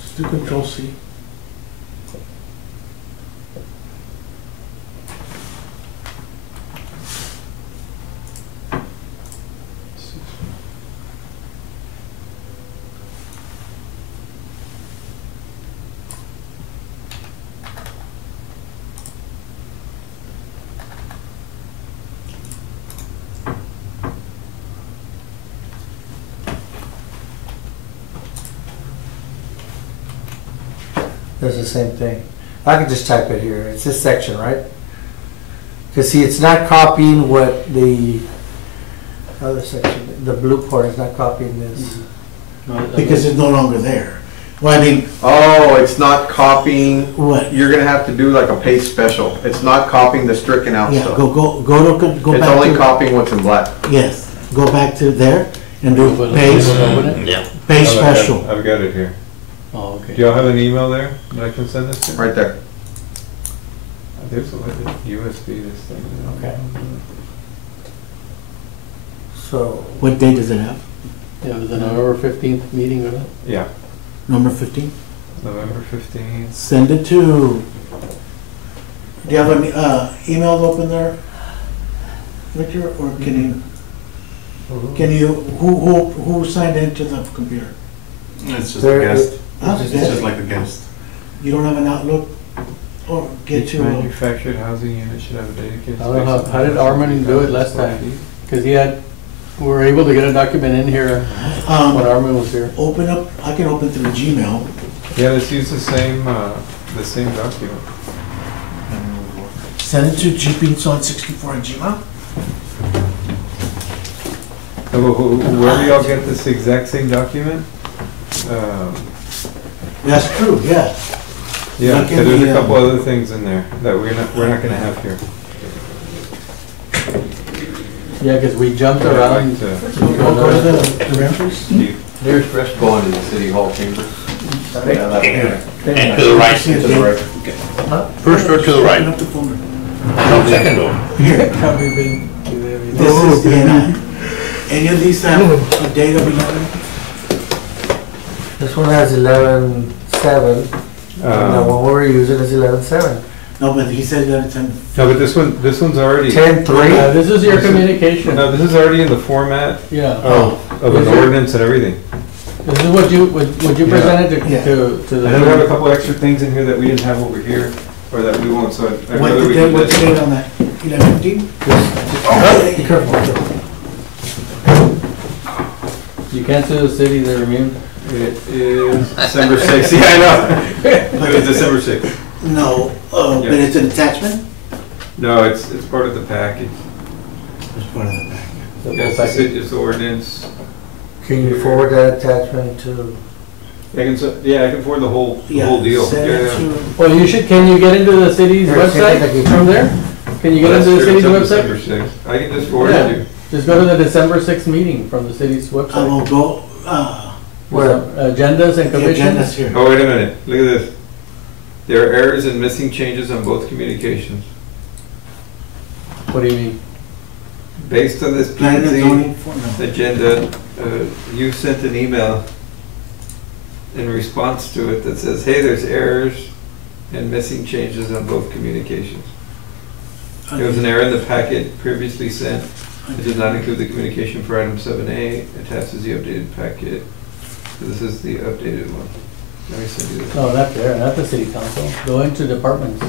just do Control C. There's the same thing. I can just type it here. It's this section, right? Because see, it's not copying what the other section, the blue part is not copying this. Because it's no longer there. Well, I mean, Oh, it's not copying, what? you're gonna have to do like a paste special. It's not copying the stricken out Yeah, stuff. go It's back only to, copying what's in black. yes, go back to there and do paste, Yeah. paste special. I've got it here. Oh, Do okay. y'all have an email there that I can send this to? Right there. There's a USB, this thing. Okay. So, What date does it have? Yeah, it was the November 15th meeting, wasn't it? Yeah, Number 15? November 15th. Send it to, do you have an email open there, Victor, or can you, who signed into the computer? It's just There a guest. Huh? It's just like a guest. You don't have an Outlook, or get Each to, manufactured housing unit should have a dedicated. I don't know, space of how did Armin do it last 1,000 time? Because we were able to get a document in here when Armin was here. open up, I can open through Gmail. Yeah, let's use the same document. Send it to gpinson64@gmail. Where do y'all get this exact same document? That's true, yeah. Yeah, Look in so there's the, a couple other things in there that we're not gonna have here. Yeah, because we jumped around. Go to the reference. Steve. There's rest going to the city hall chambers. Yeah, that- And to the right. To the right. First door to the right. Open up the folder. No, second door. This is the, any of these have a date of 11? This one has 11/7, and the one we're using is 11/7. No, but he said that it's in. No, but this one's already. 10/3. This is your communication. No, this is already in the format Yeah. of an ordinance and everything. This is what you presented to the. And then we have a couple extra things in here that we didn't have over here, or that we won't, so I'd What rather we the do what's the this. date on that? 11/15? Be careful. You can't sue the city, they're immune. It is December 6th, yeah, I know. It was December 6th. No, but Yeah. it's an attachment? No, it's part of the package. It's part of the package. The Yes, whole package. it's the ordinance. Can you forward that attachment to? I can forward the whole deal. Send Yeah, it yeah. to, Well, can you get into the city's Here, website take it. from there? Can you get That's into the true, city's it's up website? December 6th. I can just forward Yeah. it to you. Just go to the December 6th meeting from the city's I website. will go, Where? Agendas and the agenda's commissions. here. Oh, wait a minute, look at this. There are errors and missing changes on both communications. What do you mean? Based on this Planning and P&Z zoning for, no. agenda, you sent an email in response to it that says, hey, there's errors and missing changes on both communications. There was an error in the packet previously sent. It did not include the communication for item 7A. Attached is the updated packet. So this is the updated one. Let me send you this. No, not there, not the city council. Go into departments.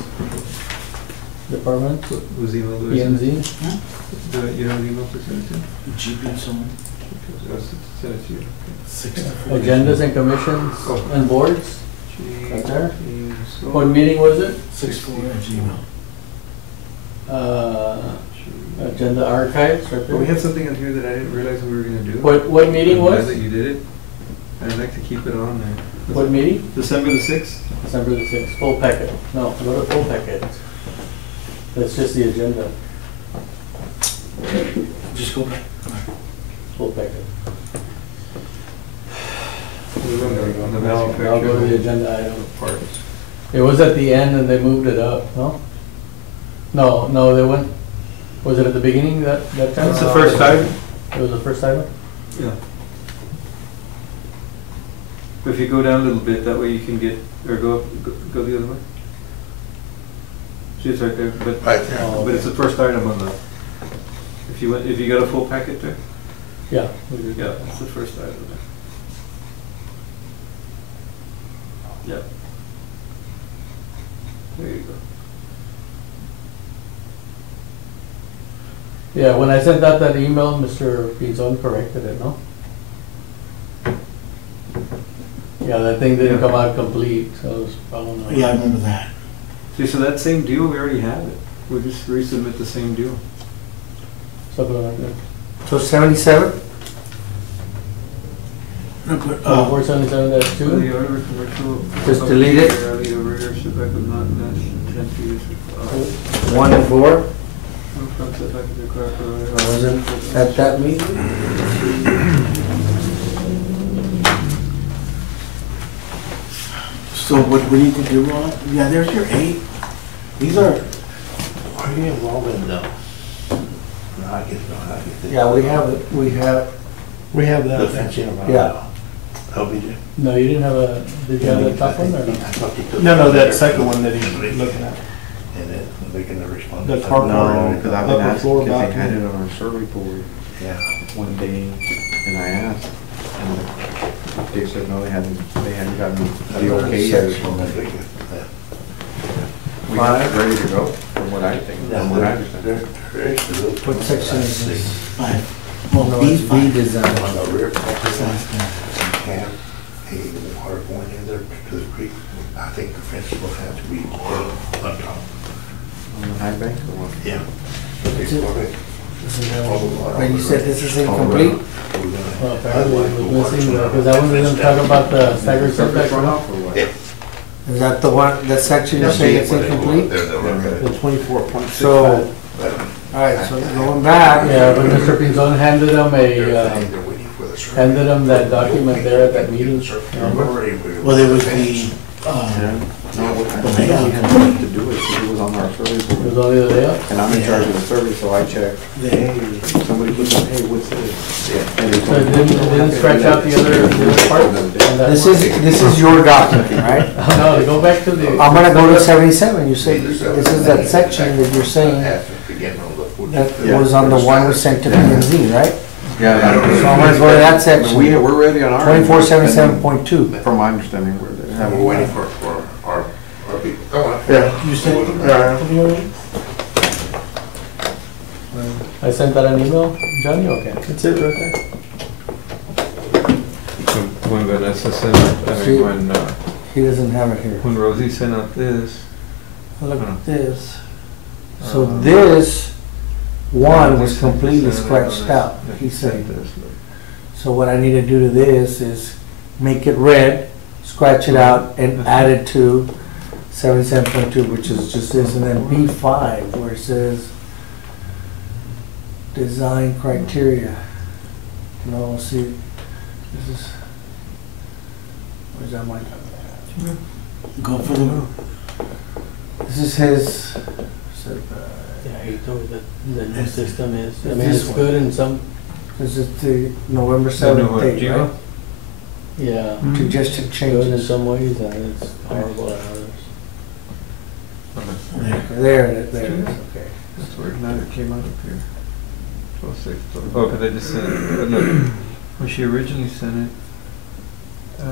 Departments, Whose email do I send it PNZ. to? You know the email to send it to? GP and so on. I'll send it to you. 64. Agendas and commissions Oh. and boards. G- Right there. so- What meeting was it? 64 at Gmail. Agenda archives, right But we there. have something on here that I didn't realize we were gonna do. What meeting I'm glad was? that you did it. I'd like to keep it on there. What meeting? December the 6th? December the 6th, full packet. No, go to full packet. That's just the agenda, Just go back. full packet. On the Now go to the manufacturing agenda item. parts. It was at the end and they moved it up, no? No, they went, was it at the beginning that time? That's the first time? It was the first item? Yeah. If you go down a little bit, that way you can get, or go the other way. See, it's right there, Right there. but it's the first item on the, if you got a full packet there? Yeah. we did. Yeah, it's the first item there. Yeah. There you go. Yeah, when I sent out that email, Mr. Pinzon corrected it, no? Yeah, that thing didn't come out complete, so it was, I don't know. Yeah, I remember that. See, so that same deal, we already have it. We just resubmit the same deal. Something like that. So 77? No, but, 477 dash For 2? the order of commercial. Just delete it? Area rear setback of not less than 10 feet. 1 and 4? No front setback is required for. Wasn't at that meeting? so what we need to do, Ron? Yeah, there's your 8. These are, Are you involved in the? No, I guess not. I guess Yeah, we have it, we have, We have The that. fencing around. Yeah. LBJ. No, you didn't have did you have the top one or I no? thought you took- No, that second one that he's looking at. And then making the response. The carport. No, because I've been Upper asking, floor because they balcony. had it on our survey board Yeah. one day, and I asked, and they said, no, they hadn't gotten the okay yet. We got it ready to go, from what I think, from what I understand. what section is this? 5. Well, No, B it's B 5. design. On the rear property line, you have a water going in there to the creek. I think the fence will have to be put on top. On the high bank or what? Yeah. But you said this is incomplete? Well, apparently it was missing, because I wasn't talking about the staggered setback. Runoff or what? Yeah. Is that the one, that section you're saying it's incomplete? There, they'll look at it. The 24.65. So, All right, so going back. Yeah, but Mr. Pinzon handed them handed them that document there at that meeting. Remember? Well, there was the, No, we had to do it, it was on our survey It board. was only the layout? And I'm in charge of the survey, so I check. Hey, somebody put some, hey, what's this? And they So told it me, didn't scratch out the other parts? on that This is your document, right? one? No, go back to the. I'm gonna go to 77, you say, this is that section that you're saying that was on the one we sent to P and Z, right? Yeah, So I'm gonna go to that section, we're ready on our. 2477.2. From my understanding, we're there. We're waiting for our people. Come on. Yeah. you said, I sent that an email, Johnny, okay. That's it right there. When Vanessa sent out, I mean, He doesn't have it here. when Rosie sent out this. Look at this. So this one was completely scratched out, he said. So what I need to do to this is make it red, scratch it out, and add it to 77.2, which is just this, and then B5, where it says design criteria. No, see, this is, where's that mic? go for the, This is his, Yeah, he told me that the new system is, I It's mean, this it's one. good in some, this is the November 7th date, right? yeah, Suggested good in changes. some ways and it's horrible in others. There it is, okay. That's weird, now it came out up here. 12/6. Oh, because I just sent it, but look, when she originally sent it,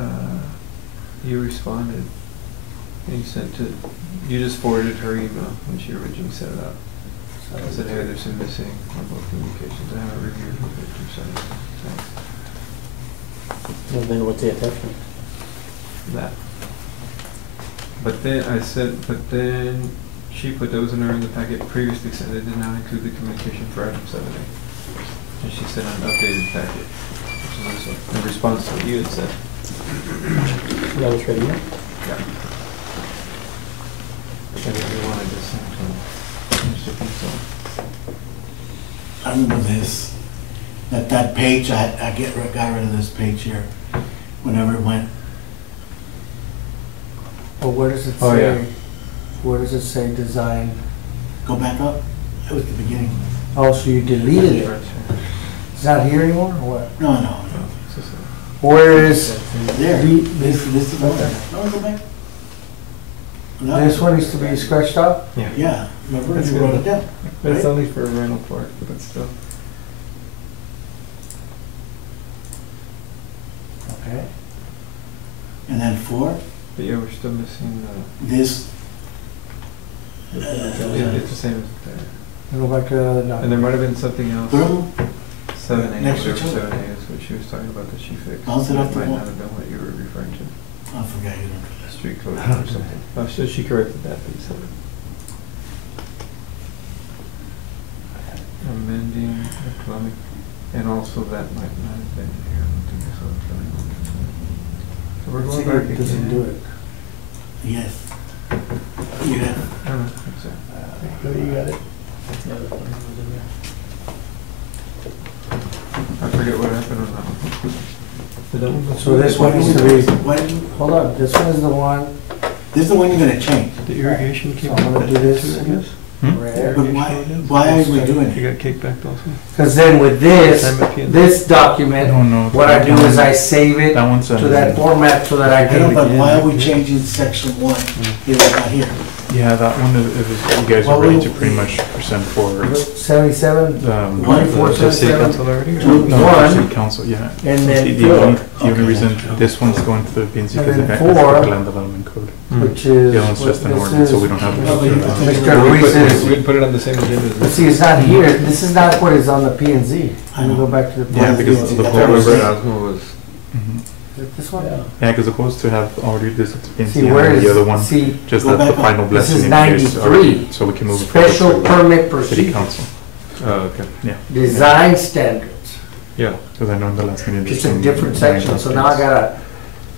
you responded. And you sent to, you just forwarded her email when she originally sent it out. So I said, hey, there's some missing on both communications, I haven't reviewed it, to send it. And then what's the attachment? That. But then I said, but then she put those in the packet previously said it did not include the communication for item 7A. And she sent an updated packet, which is also in response to what you had said. That was ready, yeah? Yeah. And if you wanted to send to Mr. Pinzon. I remember this, that page, I got rid of this page here, whenever it went, Well, where does it Oh, say, yeah. where does it say design? go back up, it was the beginning. Oh, so you deleted it? Right here. It's not here anymore, or what? No, No, it's just a- Where is, there, The- this is the one, no, go back. No. this one needs to be scratched out? Yeah, remember, That's you good. wrote it down. But it's Right? only for a rental part, but still. Okay. And then 4, But yeah, we're still missing, this, it's the same as there. Go back to the other And document. there might have been something else. boom, 7A, Next to whatever each other. 7A is, what she was talking about that she fixed. Bounce it That off the might wall. not have been what you were referring to, I forgot you don't do this. street code or something. Oh, so she corrected that, but you said it. Amending the plumbing, and also that might not have been here, I don't think I saw the plumbing. So we're See, going back it doesn't again. do it. Yes. You have, I don't know, that's it. Good, you got it. Yeah, the one was in there. I forget what happened on that one. But that one was- So this one needs to be, why did you, hold on, this one is the one, this is the one you're gonna change, The irrigation came So I'm gonna out do this. too, I guess? red. but why are we doing You it? got kicked back also? Because then with this, Time at P&Z. this document, No, no. what I do is I save it That one's to that format so that I I know, can, but why are we changing section 1? It was not here. Yeah, that one, it was, you guys Well, are ready we- to pretty much present for, 77, 24, Just city 77, council already? or- Two. no, One. city council, yeah. and The then the only, four, the only Okay. reason this one's going to the P&Z because And it then has the four. land development code. which is, The other one's just an ordinance, so we don't have. Mr. We Ruiz put- is, we put it on the same agenda as but this. see, it's not here, this is not what is on the P and Z. Let me go back to the. Yeah, P&Z. because Is the it code was- Osmo was. this one? Yeah, because opposed to have already this at the P&Z See, where and is, the other one, see, just Go that the back up. final This is blessing. in case 93. already, so we can move it forward special to permit city procedure, council. Oh, okay. Yeah, design standards. Yeah. because I know in the last meeting. there's It's a some different line section, so now I updates. gotta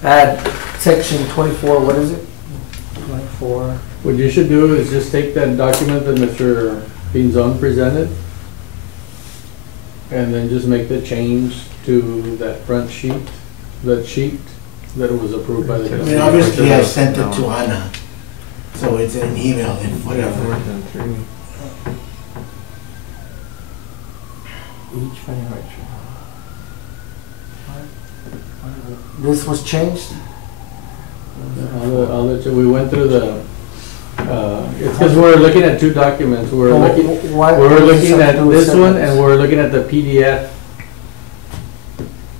add section 24, what is it? 24, What you should do is just take that document that Mr. Pinzon presented. And then just make the change to that front sheet, that was approved by the. I mean, obviously I sent it to Anna, so it's an email and whatever. Each manufacturer. This was changed? I'll let you, we went through the, it's because we're looking at two documents. We're looking at this one and we're looking at the PDF.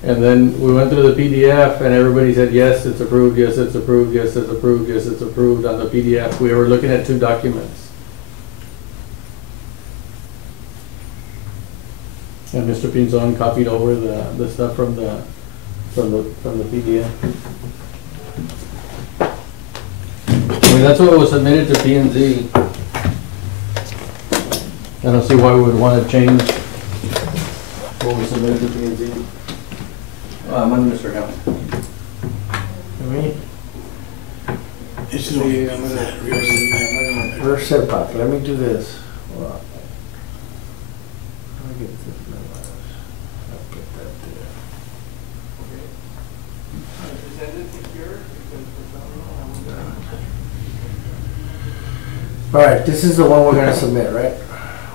And then we went through the PDF and everybody said, yes, it's approved, yes, it's approved, yes, it's approved, yes, it's approved on the PDF. We were looking at two documents. And Mr. Pinzon copied over the stuff from the PDF. I mean, that's what was submitted to P&Z. I don't see why we would want to change what was submitted to P&Z. I'm on Mr. Hill. This is only Reverse set back. Let me do this. Hold on. Let me get this. I'll put that there. All right, this is the one we're gonna submit, right?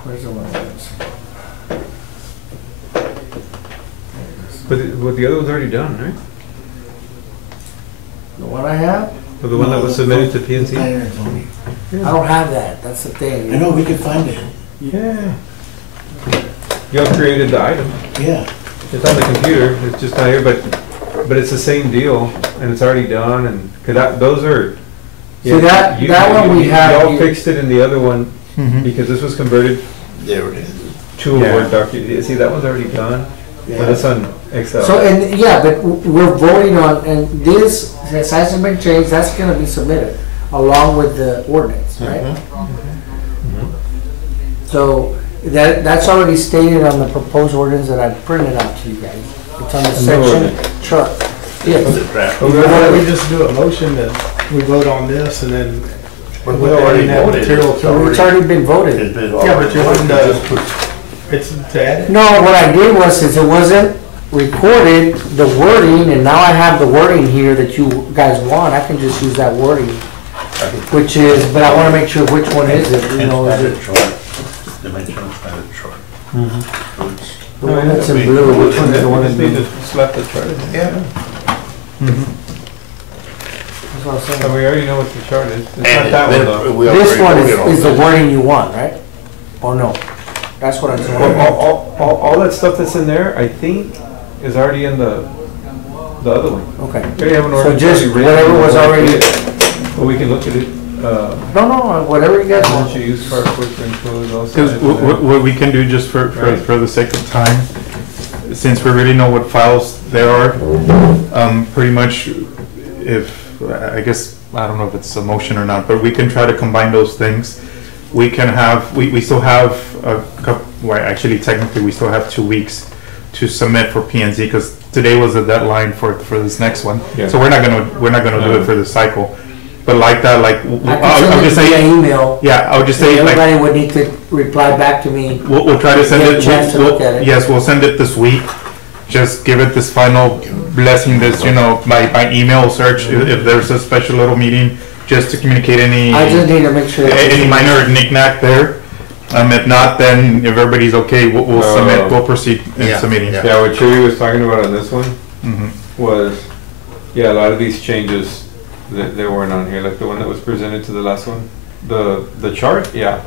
Where's the one we're gonna submit? But the other one's already done, right? The one I have? Or the one that was submitted to PNC? I don't have that, that's the thing. I know, we could find it. Yeah. You all created the item. Yeah. It's on the computer, it's just not here, but it's the same deal, and it's already done, and, cause those are. See, that one we have. Y'all fixed it in the other one, because this was converted There it is. to a Word document. See, that one's already done, but it's on Excel. So, and, yeah, but we're voting on, and this hasn't been changed, that's gonna be submitted along with the ordinance, right? So, that's already stated on the proposed ordinance that I printed out to you guys. It's on the section chart. Yes. Why don't we just do a motion that we vote on this and then. We already voted. So it's already been voted. Yeah, but you're wanting to, it's to add it? No, what I did was, since it wasn't recorded, the wording, and now I have the wording here that you guys want, I can just use that wording. Which is, but I wanna make sure which one is it, you know, is it? Dimensional standard chart. The one that's in blue, which one is the one in Just need blue? to slap the chart in. Yeah. That's what I'm saying. So we already know what the chart is. It's not And that one then though. we This already one voted on is the that. wording you want, right? Or no? That's what I'm saying. All that stuff that's in there, I think, is already in the other one. Okay. We already have an So ordinance just already written. whatever was already, Well, we can look at it. no, whatever you guys Why don't want. you use fire footprint codes also? Because what we can do, just for the sake of time, since we already know what files there are, pretty much if, I guess, I don't know if it's a motion or not, but we can try to combine those things. We can have, we still have a couple, well, actually technically we still have 2 weeks to submit for P&Z because today was the deadline for this next one. Yeah. So we're not gonna do it for this cycle. But like that, like, I I'll can just send it say, via email. yeah, I would just say, like, Everybody would need to reply back to me. we'll try to send Get a it. chance to look at it. Yes, we'll send it this week. Just give it this final blessing, this, by email search, if there's a special little meeting, just to communicate any I just need to make sure. any minor knick-knack there. If not, then if everybody's okay, we'll submit, we'll proceed in Yeah, submitting. yeah. Yeah, what Cherry was talking about on this one Mhm. was, yeah, a lot of these changes, they weren't on here, like the one that was presented to the last one. The chart, yeah,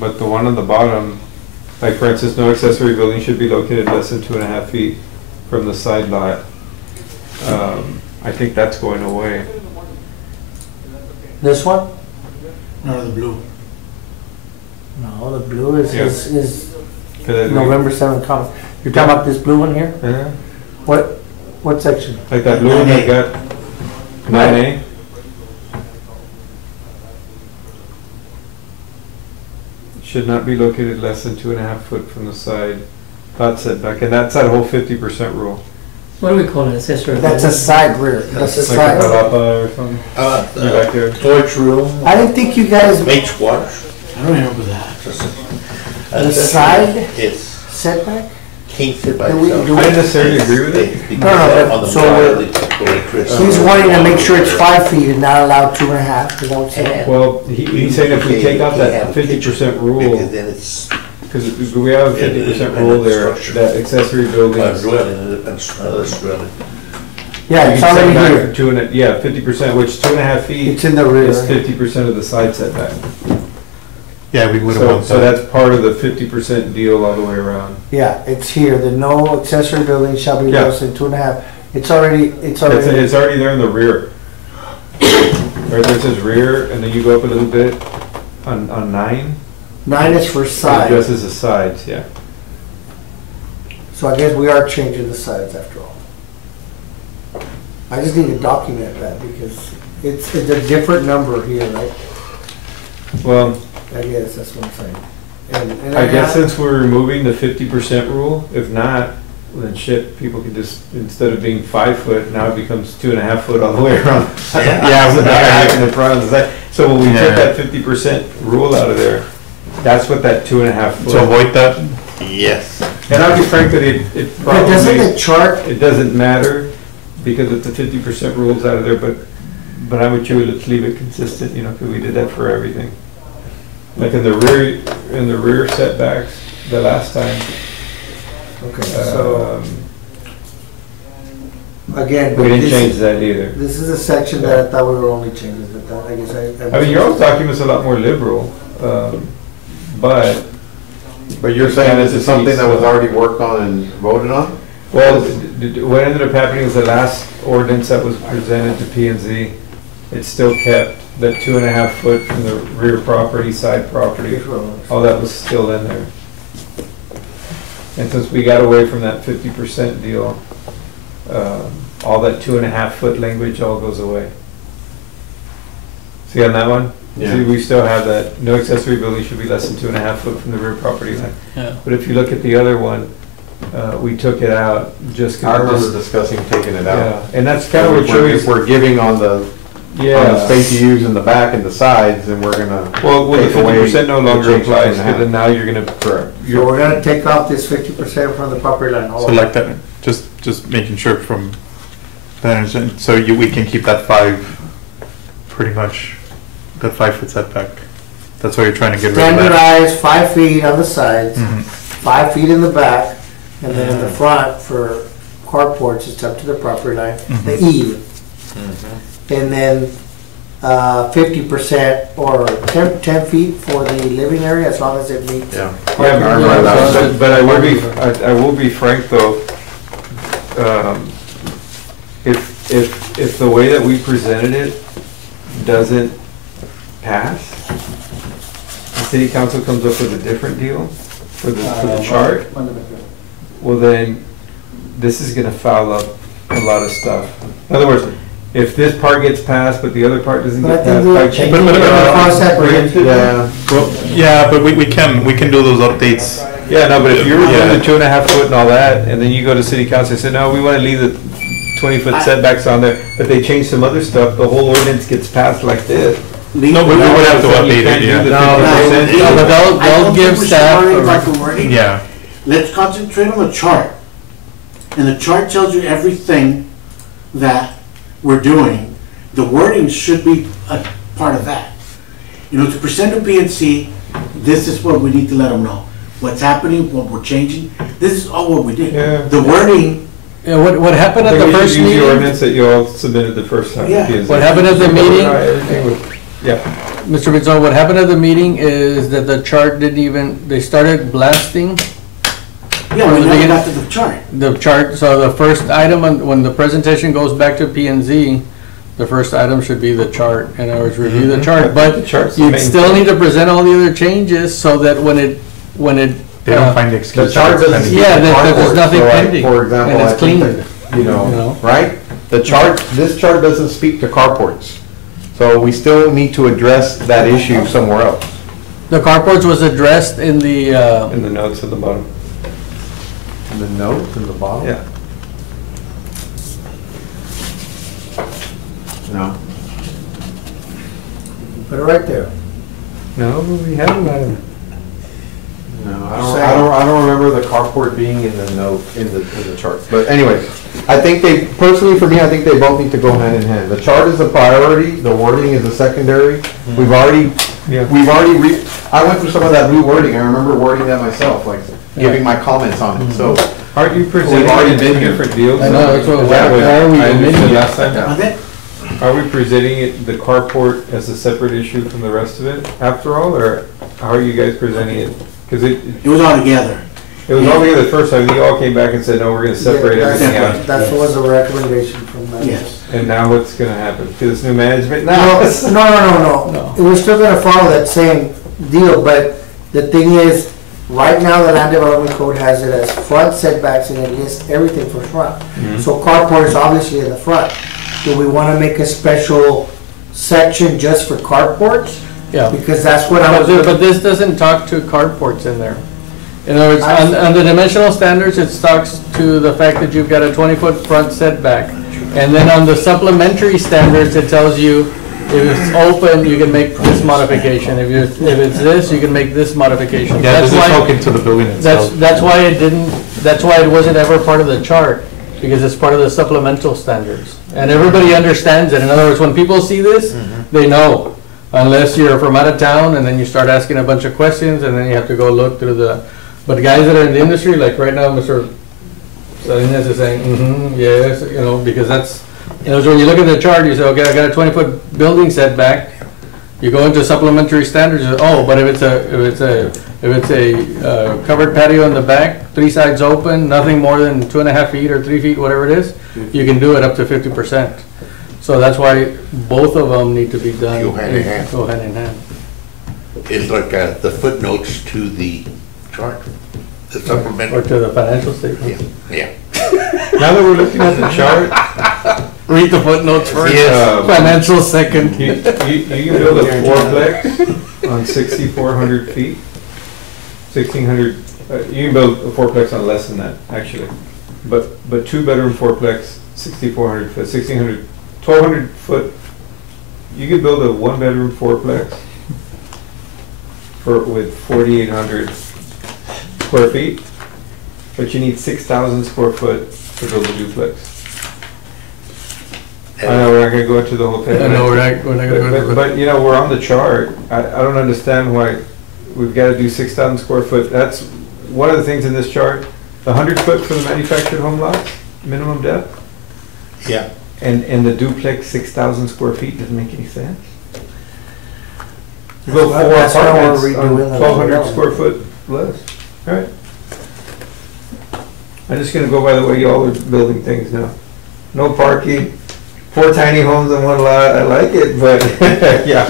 but the one on the bottom, like for instance, no accessory building should be located less than 2.5 feet from the side lot. I think that's going away. This one? No, the blue. No, the blue is, Yeah. is 'Cause I think- November 7th comment. You're talking about this blue one here? Yeah. What section? Like that blue one that got 9A. Should not be located less than 2.5 foot from the side lot setback, and that's that whole 50% rule. What do we call it, accessory? That's a side rear. That's a It's like a side. palapa or something. You're back there. Storage room, I didn't think you guys, makes water. I I don't remember that. The side It's setback? can't sit by Do we- itself. do I didn't necessarily agree with it. Because No, no, on the so plan, we're- they took away Chris. He's wanting to make sure it's 5 feet and not allow 2.5, is that what you're saying? Well, he's saying if we take out that 50% rule, Because then it's because we have a 50% rule there, that accessory a buildings. dwelling, another dwelling. Yeah, you it's can set already back here. 50%, which 2.5 feet It's in the rear. is 50% of the side setback. Yeah, we would have So, want so that. that's part of the 50% deal all the way around. Yeah, it's here, the no accessory building shall be Yeah. less than 2.5. It's already It's already there in the rear. Right there it says rear, and then you go up a little bit on 9. 9 is for It side, addresses the sides, yeah. so I guess we are changing the sides after all. I just need to document that because it's a different number here, right? Well, I guess that's what I'm saying. And I guess since we're removing the 50% rule, if not, then shit, people can just, instead of being 5 foot, now it becomes 2.5 foot all the way around. Yeah, so now you're making the front and the side. So when we took that 50% rule out of there, that's what that 2.5 foot. To avoid that, Yes. And I'll be frank that it But doesn't probably, the chart, it doesn't matter because if the 50% rule's out of there, but I would choose, let's leave it consistent, you know, because we did that for everything. Like in the rear setbacks, the last time, okay, so again. we but didn't this change is- that either. This is a section that I thought we were only changing, but I guess I. I mean, your old document's a lot more liberal, but, But you're saying this is something that was already worked on and voted on? well, what ended up happening is the last ordinance that was presented to P and Z, it still kept that 2.5 foot from the rear property, side property, all that was still in there. And since we got away from that 50% deal, all that 2.5 foot language all goes away. See on that one? Yeah. See, we still have that, no accessory building should be less than 2.5 foot from the rear property line. Yeah. But if you look at the other one, we took it out just I because. remember discussing taking it out. Yeah, and that's kind of what If Joey's, we're giving on the yeah. space you use in the back and the sides, and we're gonna. Well, the take away 50% no the longer change to applies, 2.5. because then now you're gonna, Correct. So we're gonna take off this 50% from the property line. so like that, just making sure from that, so we can keep that 5, pretty much, that 5 foot setback. That's why you're trying to get rid of that. Standardized 5 feet on the sides, Mhm. 5 feet in the back, and then in the front for carports, it's up to the property line, the eve. And then 50% or 10 feet for the living area, as long as it meets. Yeah. yeah, I remember that. but I will be frank though, if the way that we presented it doesn't pass, the city council comes up with a different deal for the chart, well then, this is gonna foul up a lot of stuff. In other words, if this part gets passed, but the other part doesn't But I get think passed. we're by changing changing it it, across that bridge. Yeah. Well, yeah, but we can do those updates. Yeah, no, but if you were doing Yeah. the 2.5 foot and all that, and then you go to city council and say, no, we wanna leave the 20-foot setbacks on there, but they change some other stuff, the whole ordinance gets passed like this. No, we would have to You update can't it, do the yeah. 50%. No, but they'll I don't give think we should staff worry a- about the wording. Yeah, Let's concentrate on the chart. And the chart tells you everything that we're doing. The wording should be a part of that. You know, to present to PNC, this is what we need to let them know. What's happening, what we're changing, this is all what we did. Yeah. The wording, Yeah, what happened I at think the we first should use the meeting? ordinance that you all submitted the first time. Yeah. Because- What happened at the meeting? Everything was- Yeah, Mr. Rizzo, what happened at the meeting is that the chart didn't even, they started blasting yeah, we never got to the chart. the chart, so the first item, when the presentation goes back to P and Z, the first item should be the chart, in other words, review the chart, The but chart's the you'd main still thing. need to present all the other changes so that when it, they don't find the The excuse. chart doesn't speak Yeah, to that there's carports, nothing so like, pending, For example, and it's I think clean. that, you You know? know, right? The chart, this chart doesn't speak to carports. So we still need to address that issue somewhere else. The carports was addressed in the, in the notes at the bottom. In the notes in the bottom? Yeah. No. Put it right there. No, we haven't. No, I don't remember the carport being in the note, in the chart. But anyways, I think personally for me, I think they both need to go hand in hand. The chart is a priority, the wording is a secondary. We've already, I went through some of that blue wording, I remember wording that myself, like giving my comments on it, so. Aren't you We've presenting already it been in here. different deals? I know, that's what- Is that what why are we I understood omitting it? last time? Okay. Are we presenting it, the carport, as a separate issue from the rest of it after all, or how are you guys presenting it? Because It was all together. it was all together the first time, you all came back and said, no, we're gonna separate Yeah, everything that's- out. That was a recommendation from that. Yes. And now what's gonna happen? To this new management? No, no. We're still gonna follow that same deal, but the thing is, right now, the land development code has it as front setbacks and it lists everything for front. So carport is obviously in the front. Do we wanna make a special section just for carports? Yeah. Because that's what I was. But this doesn't talk to carports in there. In other words, on the dimensional standards, it talks to the fact that you've got a 20-foot front setback. And then on the supplementary standards, it tells you if it's open, you can make this modification. If it's this, you can make this modification. Yeah, That's this is why- talking to the building itself. That's why it wasn't ever part of the chart, because it's part of the supplemental standards. And everybody understands it. In other words, when people see this, they know. Unless you're from out of town and then you start asking a bunch of questions and then you have to go look through the, but guys that are in the industry, like right now, Mr. Salinas is saying, yes, because that's, when you look at the chart, you say, okay, I got a 20-foot building setback. You go into supplementary standards, but if it's a covered patio in the back, 3 sides open, nothing more than 2.5 feet or 3 feet, whatever it is, you can do it up to 50%. So that's why both of them need to be done. Go hand in hand. Go hand in hand. It's like the footnotes to the chart, the Or supplementary. to the financial statement. Yeah. Now that we're looking at the chart, Read the footnotes first. Yes. Financial second. you can build a fourplex on 6,400 feet. 1,600, you can build a fourplex on less than that, actually. But 2-bedroom fourplex, 6,400 foot, 1,600, 1,200 foot. You could build a 1-bedroom fourplex with 4,800 square feet, but you need 6,000 square foot to build a duplex. I know we're not gonna go into the whole thing. I know, we're not gonna go into it. But we're on the chart. I don't understand why we've gotta do 6,000 square foot. That's one of the things in this chart. The 100 foot for the manufactured home lots, minimum depth, Yeah. and the duplex 6,000 square feet doesn't make any sense. You go 4 That's why we're apartments on redoing the 1,200 square foot less, right? I'm just gonna go by the way y'all are building things now. No parking, 4 tiny homes on 1 lot, I like it, but, yeah.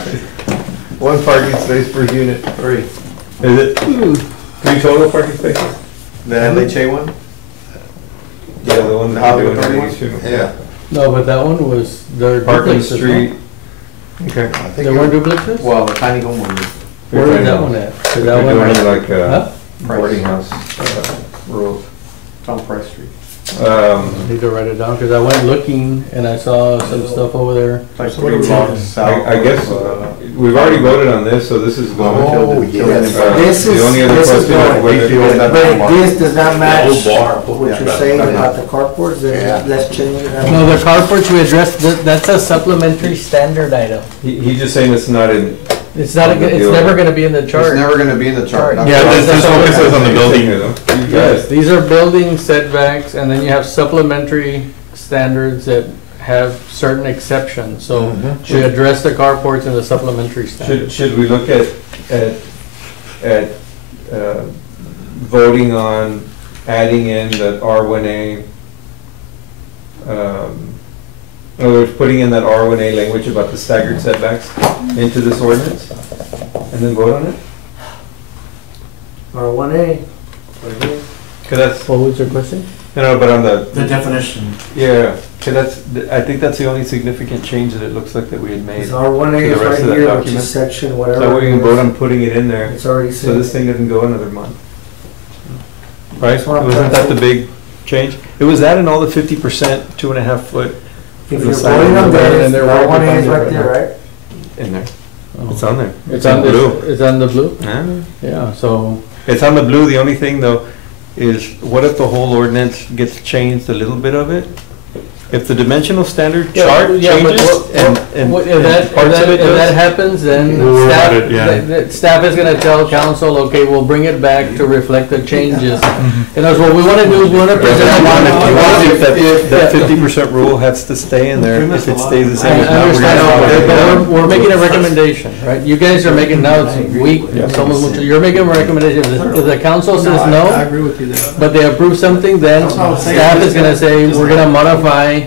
1 parking space per unit. 3. Is it? 3 total parking spaces? The LHA one? Yeah, the one that Highway we're doing 31? these two. Yeah. No, but that one was, their Parkland duplexes, Street. Okay. I think There weren't duplexes? Well, the tiny home one. Where was that one at? 'Cause We're that one- doing like Huh? boarding house rules. It's on Price Street. Need to write it down, because I went looking and I saw some stuff over there. It's like 3 blocks south. I guess we've already voted on this, so this is going Oh, to. yes. This is, The only other this is question is going, whether. but if this does not match The old bar. what you're saying about the carports, then let's change it. No, the carports we addressed, that's a supplementary standard item. He's just saying it's not in. It's not, it's never gonna be in the It's chart. never gonna be in the chart. Chart. Yeah, this focuses on the building. Yes, these are building setbacks, and then you have supplementary standards that have certain exceptions. So should address the carports and the supplementary standards. Should we look at voting on adding in the R1A, in other words, putting in that R1A language about the staggered setbacks into this ordinance, and then vote on it? R1A. Cause that's, What was your question? but on the, The definition. yeah, cause I think that's the only significant change that it looks like that we had made. It's R1A To is the rest right of that here, which document. is section whatever. So we it can is. vote on putting it in there, It's already so this said. thing doesn't go another month. Right? That's what I'm Wasn't that trying the to- big change? It was that and all the 50%, 2.5 foot If the you're side voting on of the this, and they're R1A is working on right it there, right right? in there. It's on there. It's on blue. It's on the blue? Yeah. Yeah, so, It's on the blue. The only thing though is what if the whole ordinance gets changed a little bit of it? If the dimensional standard chart yeah, but changes and if parts of it that does. happens, then We'll staff, add it, yeah. the staff is gonna tell council, okay, we'll bring it back to reflect the changes. And that's what we wanna do, is we wanna present. If that 50% rule has to stay in there, if it stays the I same as now, we're understand, gonna. but we're making a recommendation, right? You guys are making, now it's weak, you're making a recommendation. If the council says I no, agree with you there. but they approve something, then That's what I was saying. staff is gonna say, we're gonna modify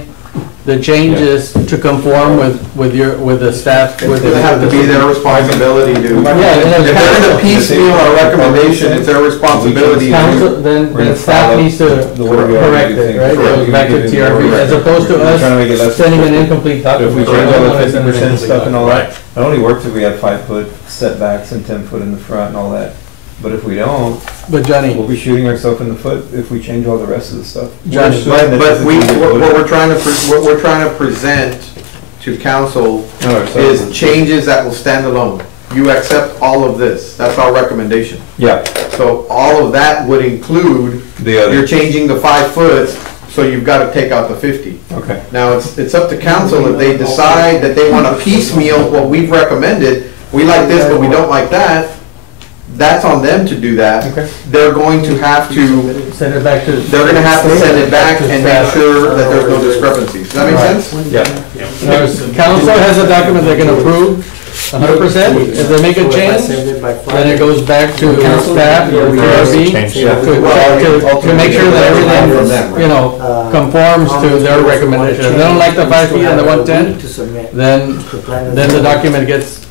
the changes to conform with the staff. It's gonna have to be their responsibility to. Yeah, If they're gonna piecemeal a recommendation, it's their responsibility Council, to. then staff needs to correct it, right? It goes back to TRB, as opposed to We're trying to make it less us sending an incomplete If we document. change all the Right. 50% stuff and all that, it only works if we have 5-foot setbacks and 10-foot in the front and all that. But if we don't, But Johnny, we'll be shooting ourselves in the foot if we change all the rest of the stuff. Johnny, But what we're trying to present to council is changes that will stand alone. You accept all of this, that's our recommendation. Yeah, So all of that would include, the you're other, changing the 5 foot, so you've got to take out the 50. okay. Now, it's up to council if they decide that they want to piecemeal what we've recommended. We like this, but we don't like that. That's on them to do that. Okay. They're going to have to, send it back to. they're gonna have to send it back and make sure that there's no discrepancies. Does that make sense? Yeah. Council has a document they can approve 100%. If they make a change, then it goes back to staff or TRB to make sure that everything, you know, conforms to their recommendation. If they don't like the 5 feet and the 110, then the document gets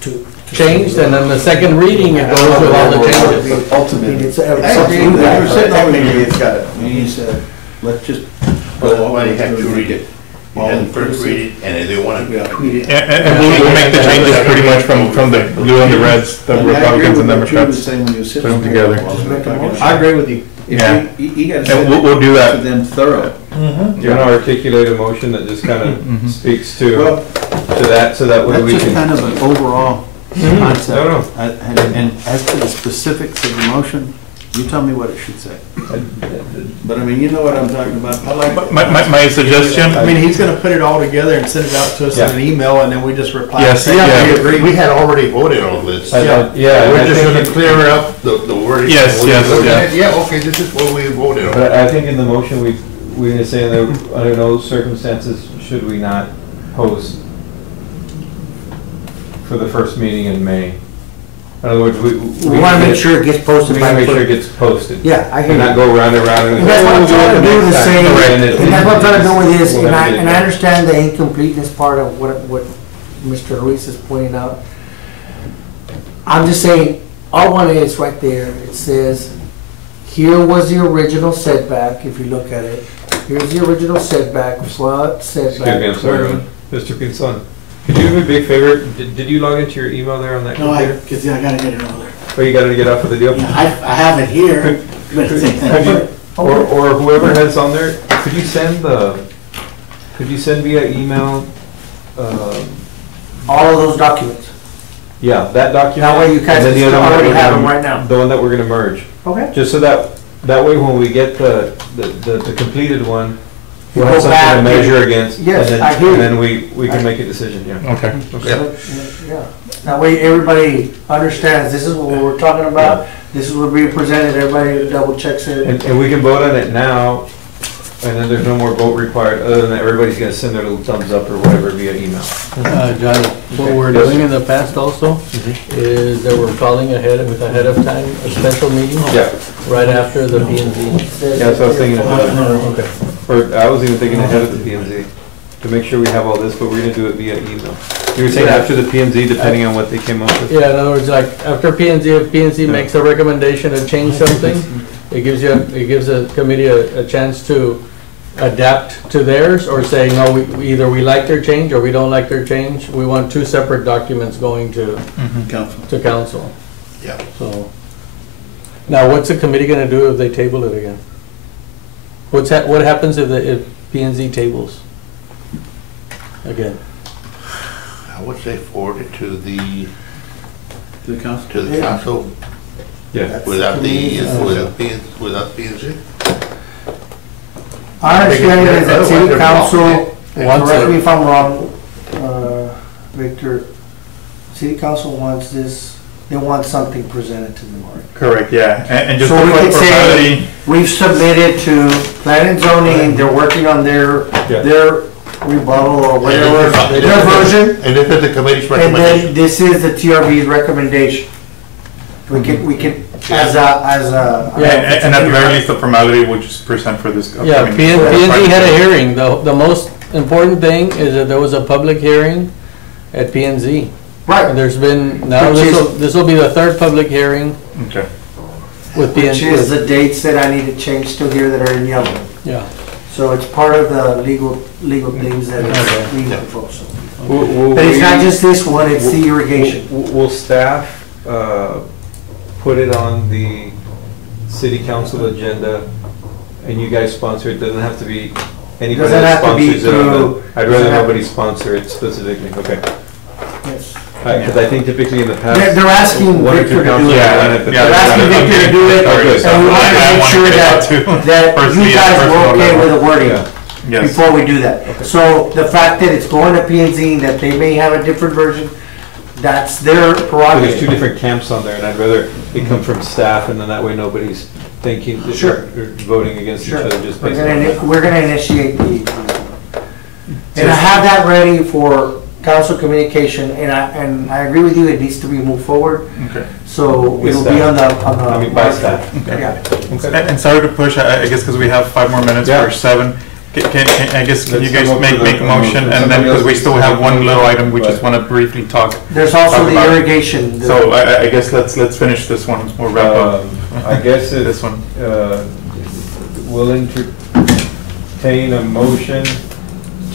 changed, and then the second reading, it goes with all the changes. Ultimately, it's. Technically, it's got it. Let's just. Well, why do you have to read it? You have to first read it, and if they want to. And we'll make the changes pretty much from the blue and the reds, the Republicans and Democrats, put them together. I agree with you. Yeah. You gotta And we'll do that. them thorough. You want to articulate a motion that just kind of speaks to that, so that way That's we just can. kind of an overall concept. No, no. And as to the specifics of the motion, you tell me what it should say. But I mean, you know what I'm talking about. My suggestion, I mean, he's gonna put it all together and send it out to us in an email, and then we just reply. Yes, saying, yeah. we agree. We had already voted on this. Yeah. We're just gonna clear up the wording. Yes, yes, Yeah, okay, this is what we voted on. But I think in the motion, we're gonna say that under no circumstances should we not post for the first meeting in May. In other words, We wanna make sure it gets posted. We gotta make sure it gets posted. Yeah, I hear And not you. go round and round. And that's what I'm trying to do to say, Right. and that's what I'm trying to do with this, We'll and have to I understand the incompleteness part of what Mr. Ruiz is pointing out. I'm just saying, R1A is right there, it says, here was the original setback, if you look at it. Here's the original setback, front Excuse me, I'm setback. sorry, 20. Mr. Pinson. Could you do me a big favor? Did you log into your email there on that No, computer? cause I gotta get it over there. Oh, you gotta get off of the deal? Yeah, I have it here, but Could same thing. you- Or whoever has on there, could you send via email, All of those documents. yeah, that document? That way you guys and then the other one already we're have gonna- them right now. The one that we're gonna merge. Okay. Just so that way when we get the completed one, we'll You have go something back to and- measure against. Yes, and then- I hear you. And then we can make a decision, yeah. okay. Yeah. That way everybody understands, this is what we're talking about, this is what we're being presented, everybody double checks it. And we can vote on it now, and then there's no more vote required, other than that everybody's gonna send their little thumbs up or whatever via email. Johnny, what we're Yes, doing sir. in the past also is that we're calling ahead of time, a special meeting. Yeah. Right after the P and Z. Yeah, that's what I was thinking. Okay. Or I was even thinking ahead of the P and Z, to make sure we have all this, but we're gonna do it via email. You were saying Yeah. after the P and Z, depending on what they came up with? Yeah, in other words, like, after P and Z, if P and Z makes a recommendation to change something, it gives a committee a chance to adapt to theirs, or say, no, either we like their change, or we don't like their change. We want two separate documents going to council. Yeah. So, now, what's the committee gonna do if they table it again? What happens if P and Z tables again? I would say forward it to the To the council? to the council Yeah. without P and Z? Our understanding is that Otherwise city they're council, and Wants correct me it. if I'm wrong, Victor, city council wants this, they want something presented to them already. Correct, yeah, and just So we for could say, formality, we've submitted to plan and zoning, they're working on their rebuttal or whatever, their version, And this is the committee's and then recommendation. this is the TRB's recommendation. We can, as a. and at the very least, the formality would just present for this. Yeah, upcoming- P&Z had a hearing. The most important thing is that there was a public hearing at P&Z. And Right, there's been, now Which is- this will be the third public hearing Okay, with which P&Z. is the dates that I need to change still here that are in yellow. Yeah. So it's part of the legal things that Okay. we propose. Will But it's not we- just this one, it's the irrigation. Will staff put it on the city council agenda and you guys sponsor it? Doesn't have to be anybody Doesn't that have to be sponsors it. through- I'd doesn't rather have- nobody sponsor it specifically, okay. Yes. Because I think typically in the past. They're asking one or Victor two to do councils it. have done it, but Yeah, They're that's asking not- Victor to do it, Okay. and we want to I make wanna sure get that, that too. that Personally, you at guys were personal okay level. with the wording Yeah. yes. before we do that. So the fact that it's going to P&Z, that they may have a different version, that's their Well, there's two prerogative. different camps on there, and I'd rather it come from staff, and then that way nobody's thinking, Sure. or voting against each Sure. other just We're based on that. gonna initiate and I have that ready for council communication, and I agree with you, it needs to be moved forward, Okay. so With it'll be on staff. the. I mean, by staff. Yeah. And sorry to push, I guess because we have 5 more minutes Yeah. for 7. I guess, can you Let's guys come up with make a a motion, motion. and then, because we Somebody still else- have one little item, we just Right. want to briefly talk. There's also Talk the about it. irrigation. So I guess let's finish this one, we'll wrap up I guess this it's one. will entertain a motion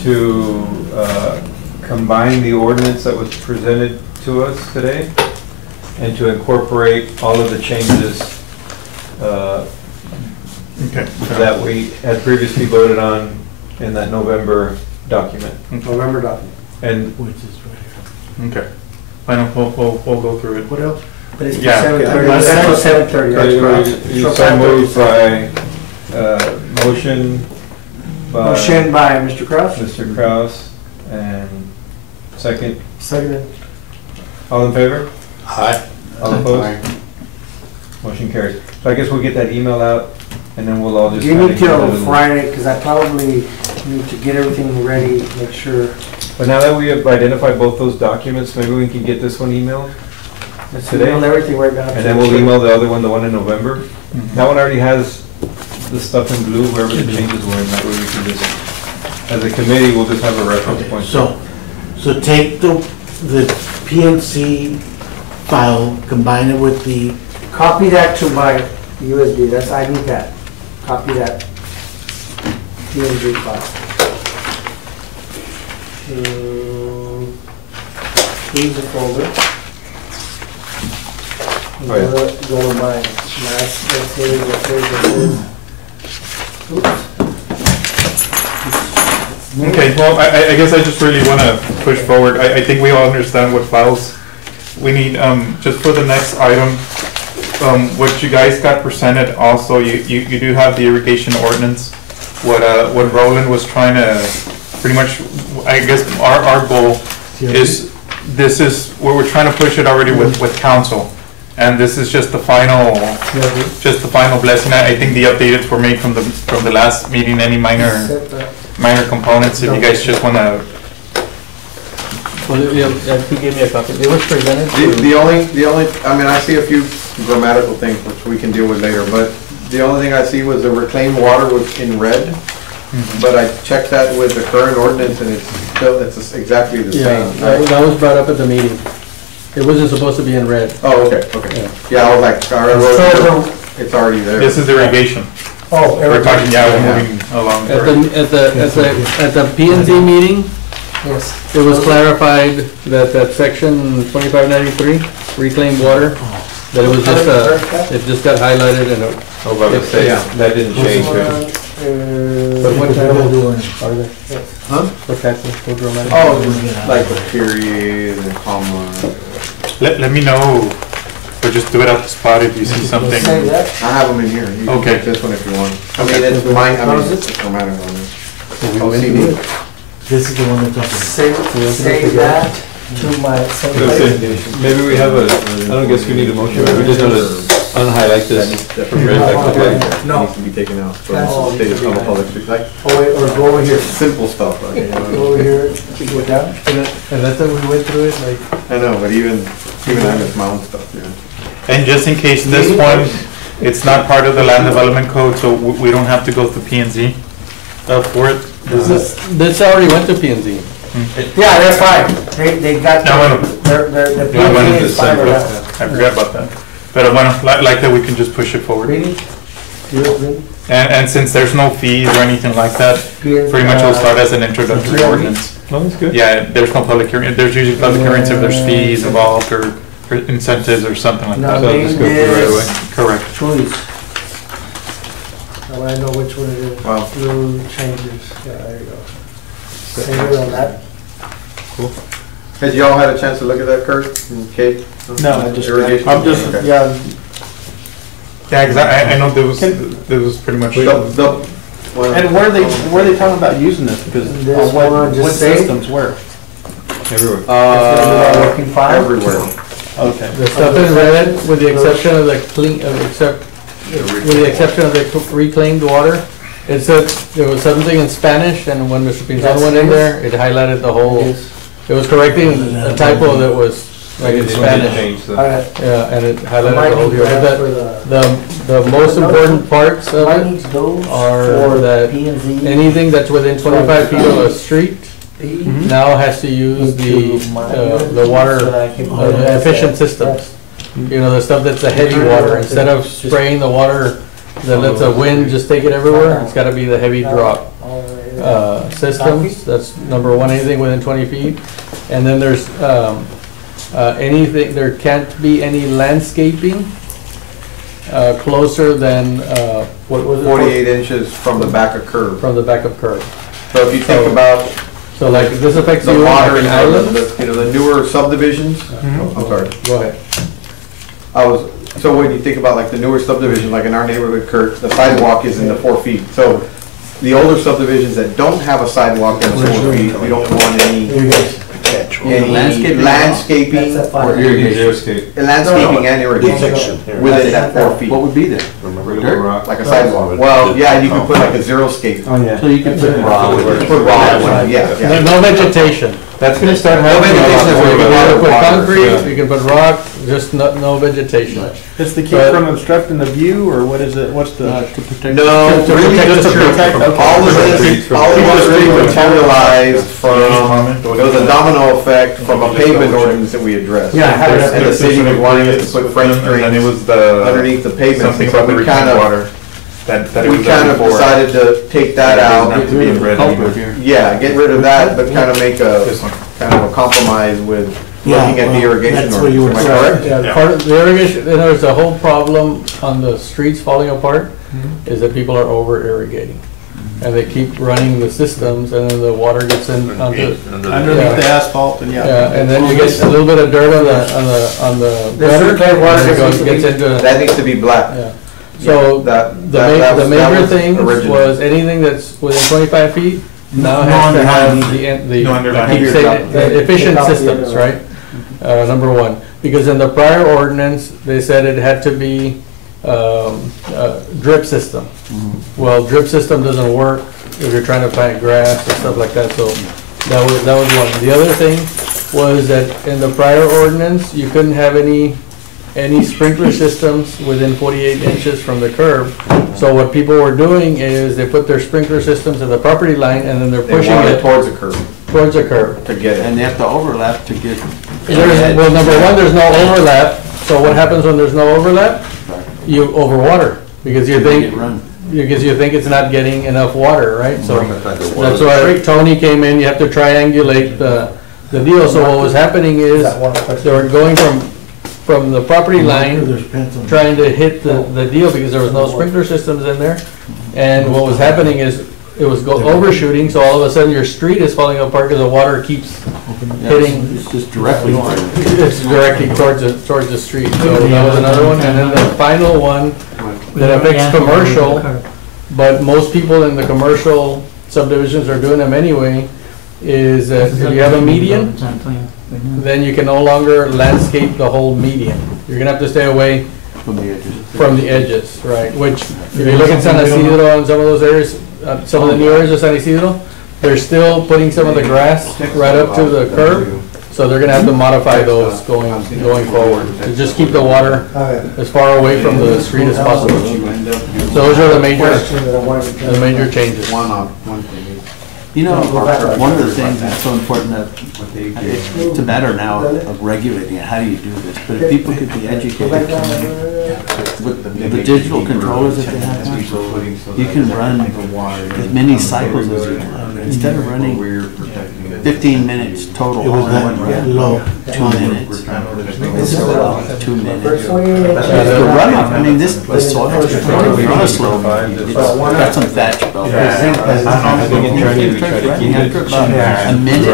to combine the ordinance that was presented to us today and to incorporate all of the changes Okay. that we had previously voted on in that November document. November document. And Which is right here. Okay. Fine, we'll go through it. What else? But it's Yeah. 7:30, Yeah. that's till 7:30. that's correct. you So so 7:30. moved by, motion by Motion by Mr. Kraus. Mr. Kraus, and second, Seconded. all in favor? Aye. All opposed? Motion carries. So I guess we'll get that email out, and then we'll all just. Give kinda me get till it in. Friday, because I probably need to get everything ready, make sure. But now that we have identified both those documents, maybe we can get this one emailed, Let's Today? email everything right now. and then we'll email the other one, the one in November. Mhm. That one already has the stuff in blue, wherever the changes were, and that way we can just, as a committee, we'll just have a reference point. So take the PNC file, combine it with the, Copy that to my USB, that's, I need that. Copy that. PNG file. Here's the folder. Oh, yeah. Go to my, let's see. Oops. Okay, well, I guess I just really want to push forward. I think we all understand what files we need. Just for the next item, what you guys got presented also, you do have the irrigation ordinance. What Roland was trying to, pretty much, I guess our goal is, this is, where we're trying to push it already with council. And this is just the final blessing. I think the updates were made from the last meeting, any minor components, if you guys just want to. Well, he gave me a copy. It was presented to. The only, I mean, I see a few grammatical things which we can deal with later, but the only thing I see was the reclaimed water was in red. But I checked that with the current ordinance and it's still, it's exactly the Yeah, same. that was brought up at the meeting. It wasn't supposed to be in red. Oh, okay. Yeah, I was like, sorry, I wrote it, it's already there. This is irrigation. Oh, We're talking, everything. we're moving along. At the P and Z meeting, Yes. it was clarified that section 2593, reclaimed water, that it was just, it just got highlighted and. I was about to say, that didn't change, right? But what type of are they? Huh? What type of, what grammatical? Oh, like the period and comma. let me know, or just do it at the spot if you see something. Say that. I have them in here. You can Okay. take this one if you want. I Okay. mean, it's mine, I mean, How's it? it's dramatic on it. We went through it. This is the one that's up there. Say that to my. Maybe we have a, I don't guess we need a motion, we just want to unhighlight this. from red back to black. No. Needs to be taken out. So Cancel. take it from a public street, like, Oh, wait, or go over here. simple stuff, okay, you know. Go over here, go down. And that's how we went through it, like, I know, but even I miss my own stuff, yeah. And just in case this one, it's not part of the land development code, so we don't have to go through P and Z for it. this already went to P and Z. Yeah, they're fine. They got, No, bueno. their No, bueno, PhD is fine with that. I forgot about that. But bueno, like that, we can just push it forward. Really? You really? And since there's no fees or anything like that, pretty much it'll start as an introductory ordinance. No, that's good. Yeah, there's no public hearing, there's usually public hearings if there's fees involved or incentives or something like Now, that. So just go through right away. Correct. choice. Now I know which one it is. Wow. Blue changes. Yeah, there you go. Save it on that. Has y'all had a chance to look at that, Kurt and Kate? No, I just, Irrigation? I'm just, Okay. yeah, Yeah, because I know there was pretty much. Well, and where are they talking about using this? Because This one, what just say- systems, where? Everywhere. It's gonna be working fine. everywhere. Okay. The stuff in red, with the exception of the clean, with the exception of the reclaimed water, it said, there was something in Spanish, and when Mr. Pinzon went in there, it highlighted the whole, Yes. it was correcting a typo that was like in Spanish. Change the- All right. Yeah, and it I highlighted might the whole need deal. that But for the most important parts of I it need those are for that P and Z. anything that's within 25 feet of a street P. now has to use the water, the efficient systems. You know, the stuff that's a heavy water, instead of spraying the water that lets the wind just take it everywhere, it's gotta be the heavy drop systems. That's number one, anything within 20 feet. And then there's anything, there can't be any landscaping closer than, what was it? 48 inches from the back of curb. From the back of curb. So if you think about So like, this affects the you water, like you in know, islands? the newer subdivisions, I'm sorry. Go ahead. So when you think about like the newer subdivision, like in our neighborhood, Kurt, the sidewalk is in the 4 feet. So the older subdivisions that don't have a sidewalk in the 4 feet, we don't want any landscaping That's a Or fine. irrigation. landscaping and irrigation within that 4 feet, What would be there? Dirt? Rock? like a sidewalk. Well, yeah, you can put like a zero scape. Oh, yeah. So you could put rock. Put rock, yeah. No vegetation. That's gonna start No happening. vegetation, So you can either put Yeah. concrete, you can put rock, just no vegetation. It's to keep But- from obstructing the view, or what is it, what's the? To protect. No, To really protect just the to tree. protect, Okay. all of this, all of this really materialized from, there was a domino effect from a pavement ordinance that we addressed. Yeah, I have it. And the city was wanting us to put French And then it drains was the, underneath the pavement. something So about the we reclaimed kind of, water. That it we was kind of before. decided to take that out. Not to be in red anymore. Yeah, get rid of that, but kind of make a, This one. kind of a compromise with Yeah, looking at the well, irrigation that's where you ordinance. were Am I correct? Yeah, part of the irrigation, and there's a whole problem on the streets falling apart, is that people are over irrigating. And they keep running the systems, and then the water gets in onto, Underneath the asphalt, and yeah, and then you get a little bit of dirt on the gutter, reclaimed water and it gets gets into, That needs to be black. yeah. So, That- the that was- that major was thing original. was anything that's within 25 feet now No has to have underlying. the No underlying. keep saying- the efficient systems, right? Number one, because in the prior ordinance, they said it had to be drip system. Well, drip system doesn't work if you're trying to plant grass and stuff like that, so that was one. The other thing was that in the prior ordinance, you couldn't have any sprinkler systems within 48 inches from the curb. So what people were doing is they put their sprinkler systems in the property line and then they're They pushing want it it towards the curb towards the curb. to get it. And they have to overlap to get. Well, number one, there's no overlap, so what happens when there's no overlap? You overwater, because you think, Run. it's not getting enough water, right? So that's why Tony came in, you have to triangulate the deal, so what was happening is, That one question. they were going from the property line, There's pens on. trying to hit the deal because there was no sprinkler systems in there. And what was happening is, it was overshooting, so all of a sudden your street is falling apart because the water keeps hitting, It's just directly. It's directly towards the street, so that was another one, and then the final one that affects commercial, but most people in the commercial subdivisions are doing them anyway, is that if you have a median, then you can no longer landscape the whole median. You're gonna have to stay away from the edges, right? Which, if you look at San Isidro and some of those areas, some of the new areas of San Isidro, they're still putting some of the grass right up to the curb, so they're gonna have to modify those going forward, to just keep the water as far away from the street as possible. So those are the major changes. You know, one of the things that's so important that it's a matter now of regulating it. How do you do this? But if people could be educated with the digital controllers that they have, you can run as many cycles as you want. Instead of running 15 minutes total, It was that low. 2 minutes. 2 minutes. The runoff, I mean, the soil is really slow. It's got some thatch built. I think in Germany we try to keep it. A minute.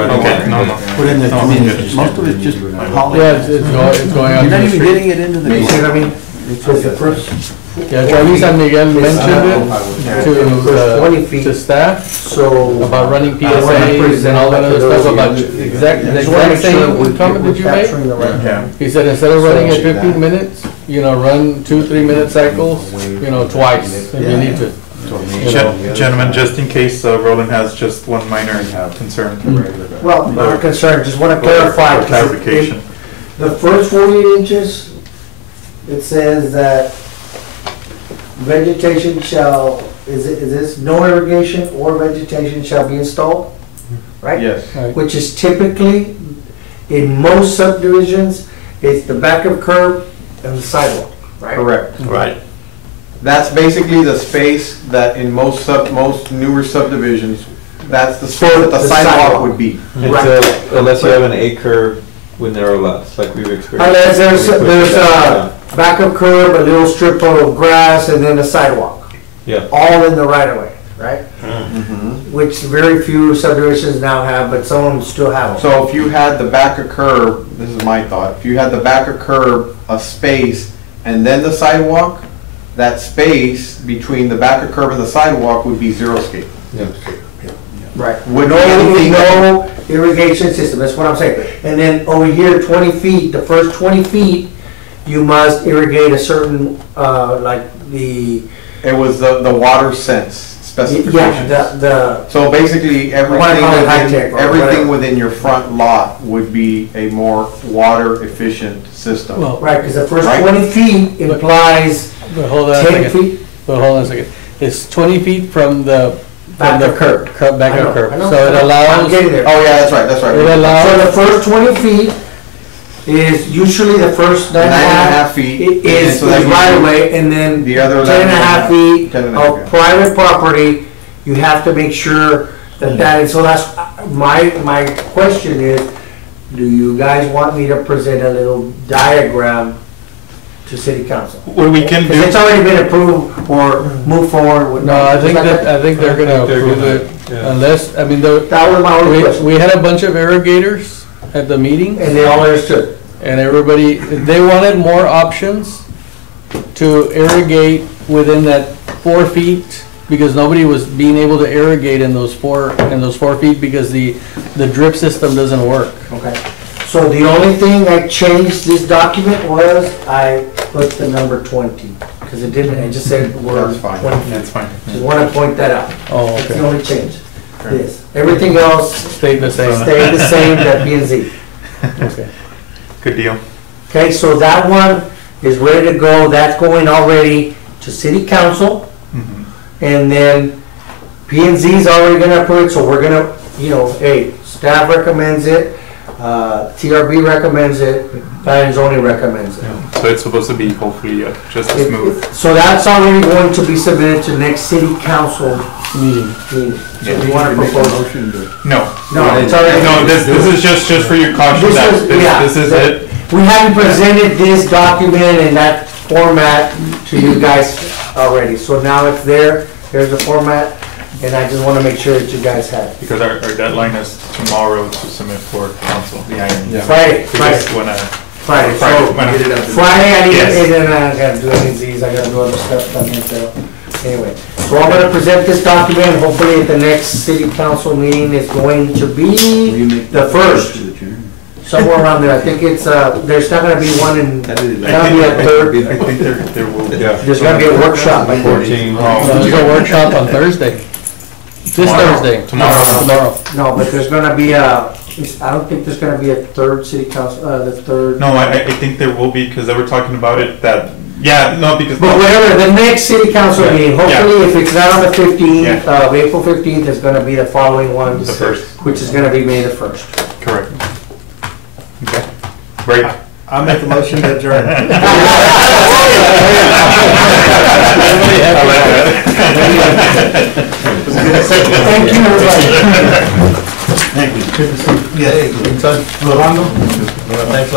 Put in the. I mean, most of it's just poly. Yeah, it's going out You're to not the even street. getting it into the. Yeah, Charlie San Miguel mentioned it to staff, So. about running PSAs and all that other stuff, about the exact same comment that you made. He said instead of running at 15 minutes, run 2-3 minute cycles, twice if you need to. Gentlemen, just in case Roland has just one minor concern. Well, not a concern, just want to clarify. 'cause Clarification. The first 48 inches, it says that vegetation shall, is this no irrigation or vegetation shall be installed? Right? Yes. Which is typically, in most subdivisions, it's the back of curb and the sidewalk, right? Correct. Right. That's basically the space that in most newer subdivisions, that's the space that the sidewalk would be. Unless you have an acre when there are lots, like we've experienced. Unless there's a back of curb, a little strip of grass, and then a sidewalk. Yeah. All in the right of way, right? Which very few subdivisions now have, but some of them still have them. So if you had the back of curb, this is my thought, if you had the back of curb, a space, and then the sidewalk, that space between the back of curb and the sidewalk would be xeriscape. Right. Would No anything- irrigation system, that's what I'm saying. And then over here, 20 feet, the first 20 feet, you must irrigate a certain, It was the water sense specifications. So basically, everything within your front lot would be a more water efficient system. Well, right, because the first Right. 20 feet implies but hold on a 10 second. feet. But hold on a second. It's 20 feet from the Back of curb. Back I know, of curb. I know. So it I'm allows. getting there. Oh, yeah, that's right. It So allows. the first 20 feet is usually the first 9.5 feet. is So that gives right you away, and then the other 10.5 feet 10.5, of private property, you have to make sure that is, so that's, my question is, do you guys want me to present a little diagram to city council? What we can Because do. it's already been approved or moved forward with. No, I think they're gonna approve it unless, I mean, That was my only question, we had a bunch of irrigators at the meeting. and they all understood. And everybody, they wanted more options to irrigate within that 4 feet, because nobody was being able to irrigate in those 4 feet because the drip system doesn't work. Okay. So the only thing I changed this document was I put the number 20, because it didn't, it just said word That's fine. 20. That's fine. Just want to point that out. Oh, That's the okay. only change. Yes. Everything else Stayed the same. stayed the same, that P and Z. Okay. Good deal. Okay, so that one is ready to go. That's going already to city council. And then P and Z is already gonna approve it, so we're gonna, hey, staff recommends it, TRB recommends it, planning and zoning recommends it. So it's supposed to be hopefully just as smooth. So that's already going to be submitted to next city council meeting. So you wanna propose? No. No, it's already. No, this is just for your caution This that is- yeah. this is it. We haven't presented this document in that format to you guys already, so now it's there, here's the format. And I just want to make sure that you guys have it. Because our deadline is tomorrow to submit for council, the item. Friday, We just wanna, Friday. Friday, So, bueno. Friday, I need Yes. to, and then I gotta do NZs, I gotta do other stuff, so, anyway. So I'm gonna present this document, hopefully at the next city council meeting is going to be the first, somewhere around there. I think it's, there's not gonna be one in, I there's gonna be a third, think there will be. there's gonna be a workshop. I think. 14. There's a workshop on Thursday. This Tomorrow. Thursday. Tomorrow. No, but there's gonna be I don't think there's gonna be a third city council, the third. No, I think there will be, because they were talking about it, that, yeah, no, because. But whatever, the next city council Yeah. meeting, hopefully if it's not on the 15th, Yeah. April 15th, it's gonna be the following one. The first. Which is gonna be May the 1st. Correct. Okay, great. I'll make a motion to adjourn. Thank you, everybody. Thank you. Good to see you. Yeah. Rolando? Thanks.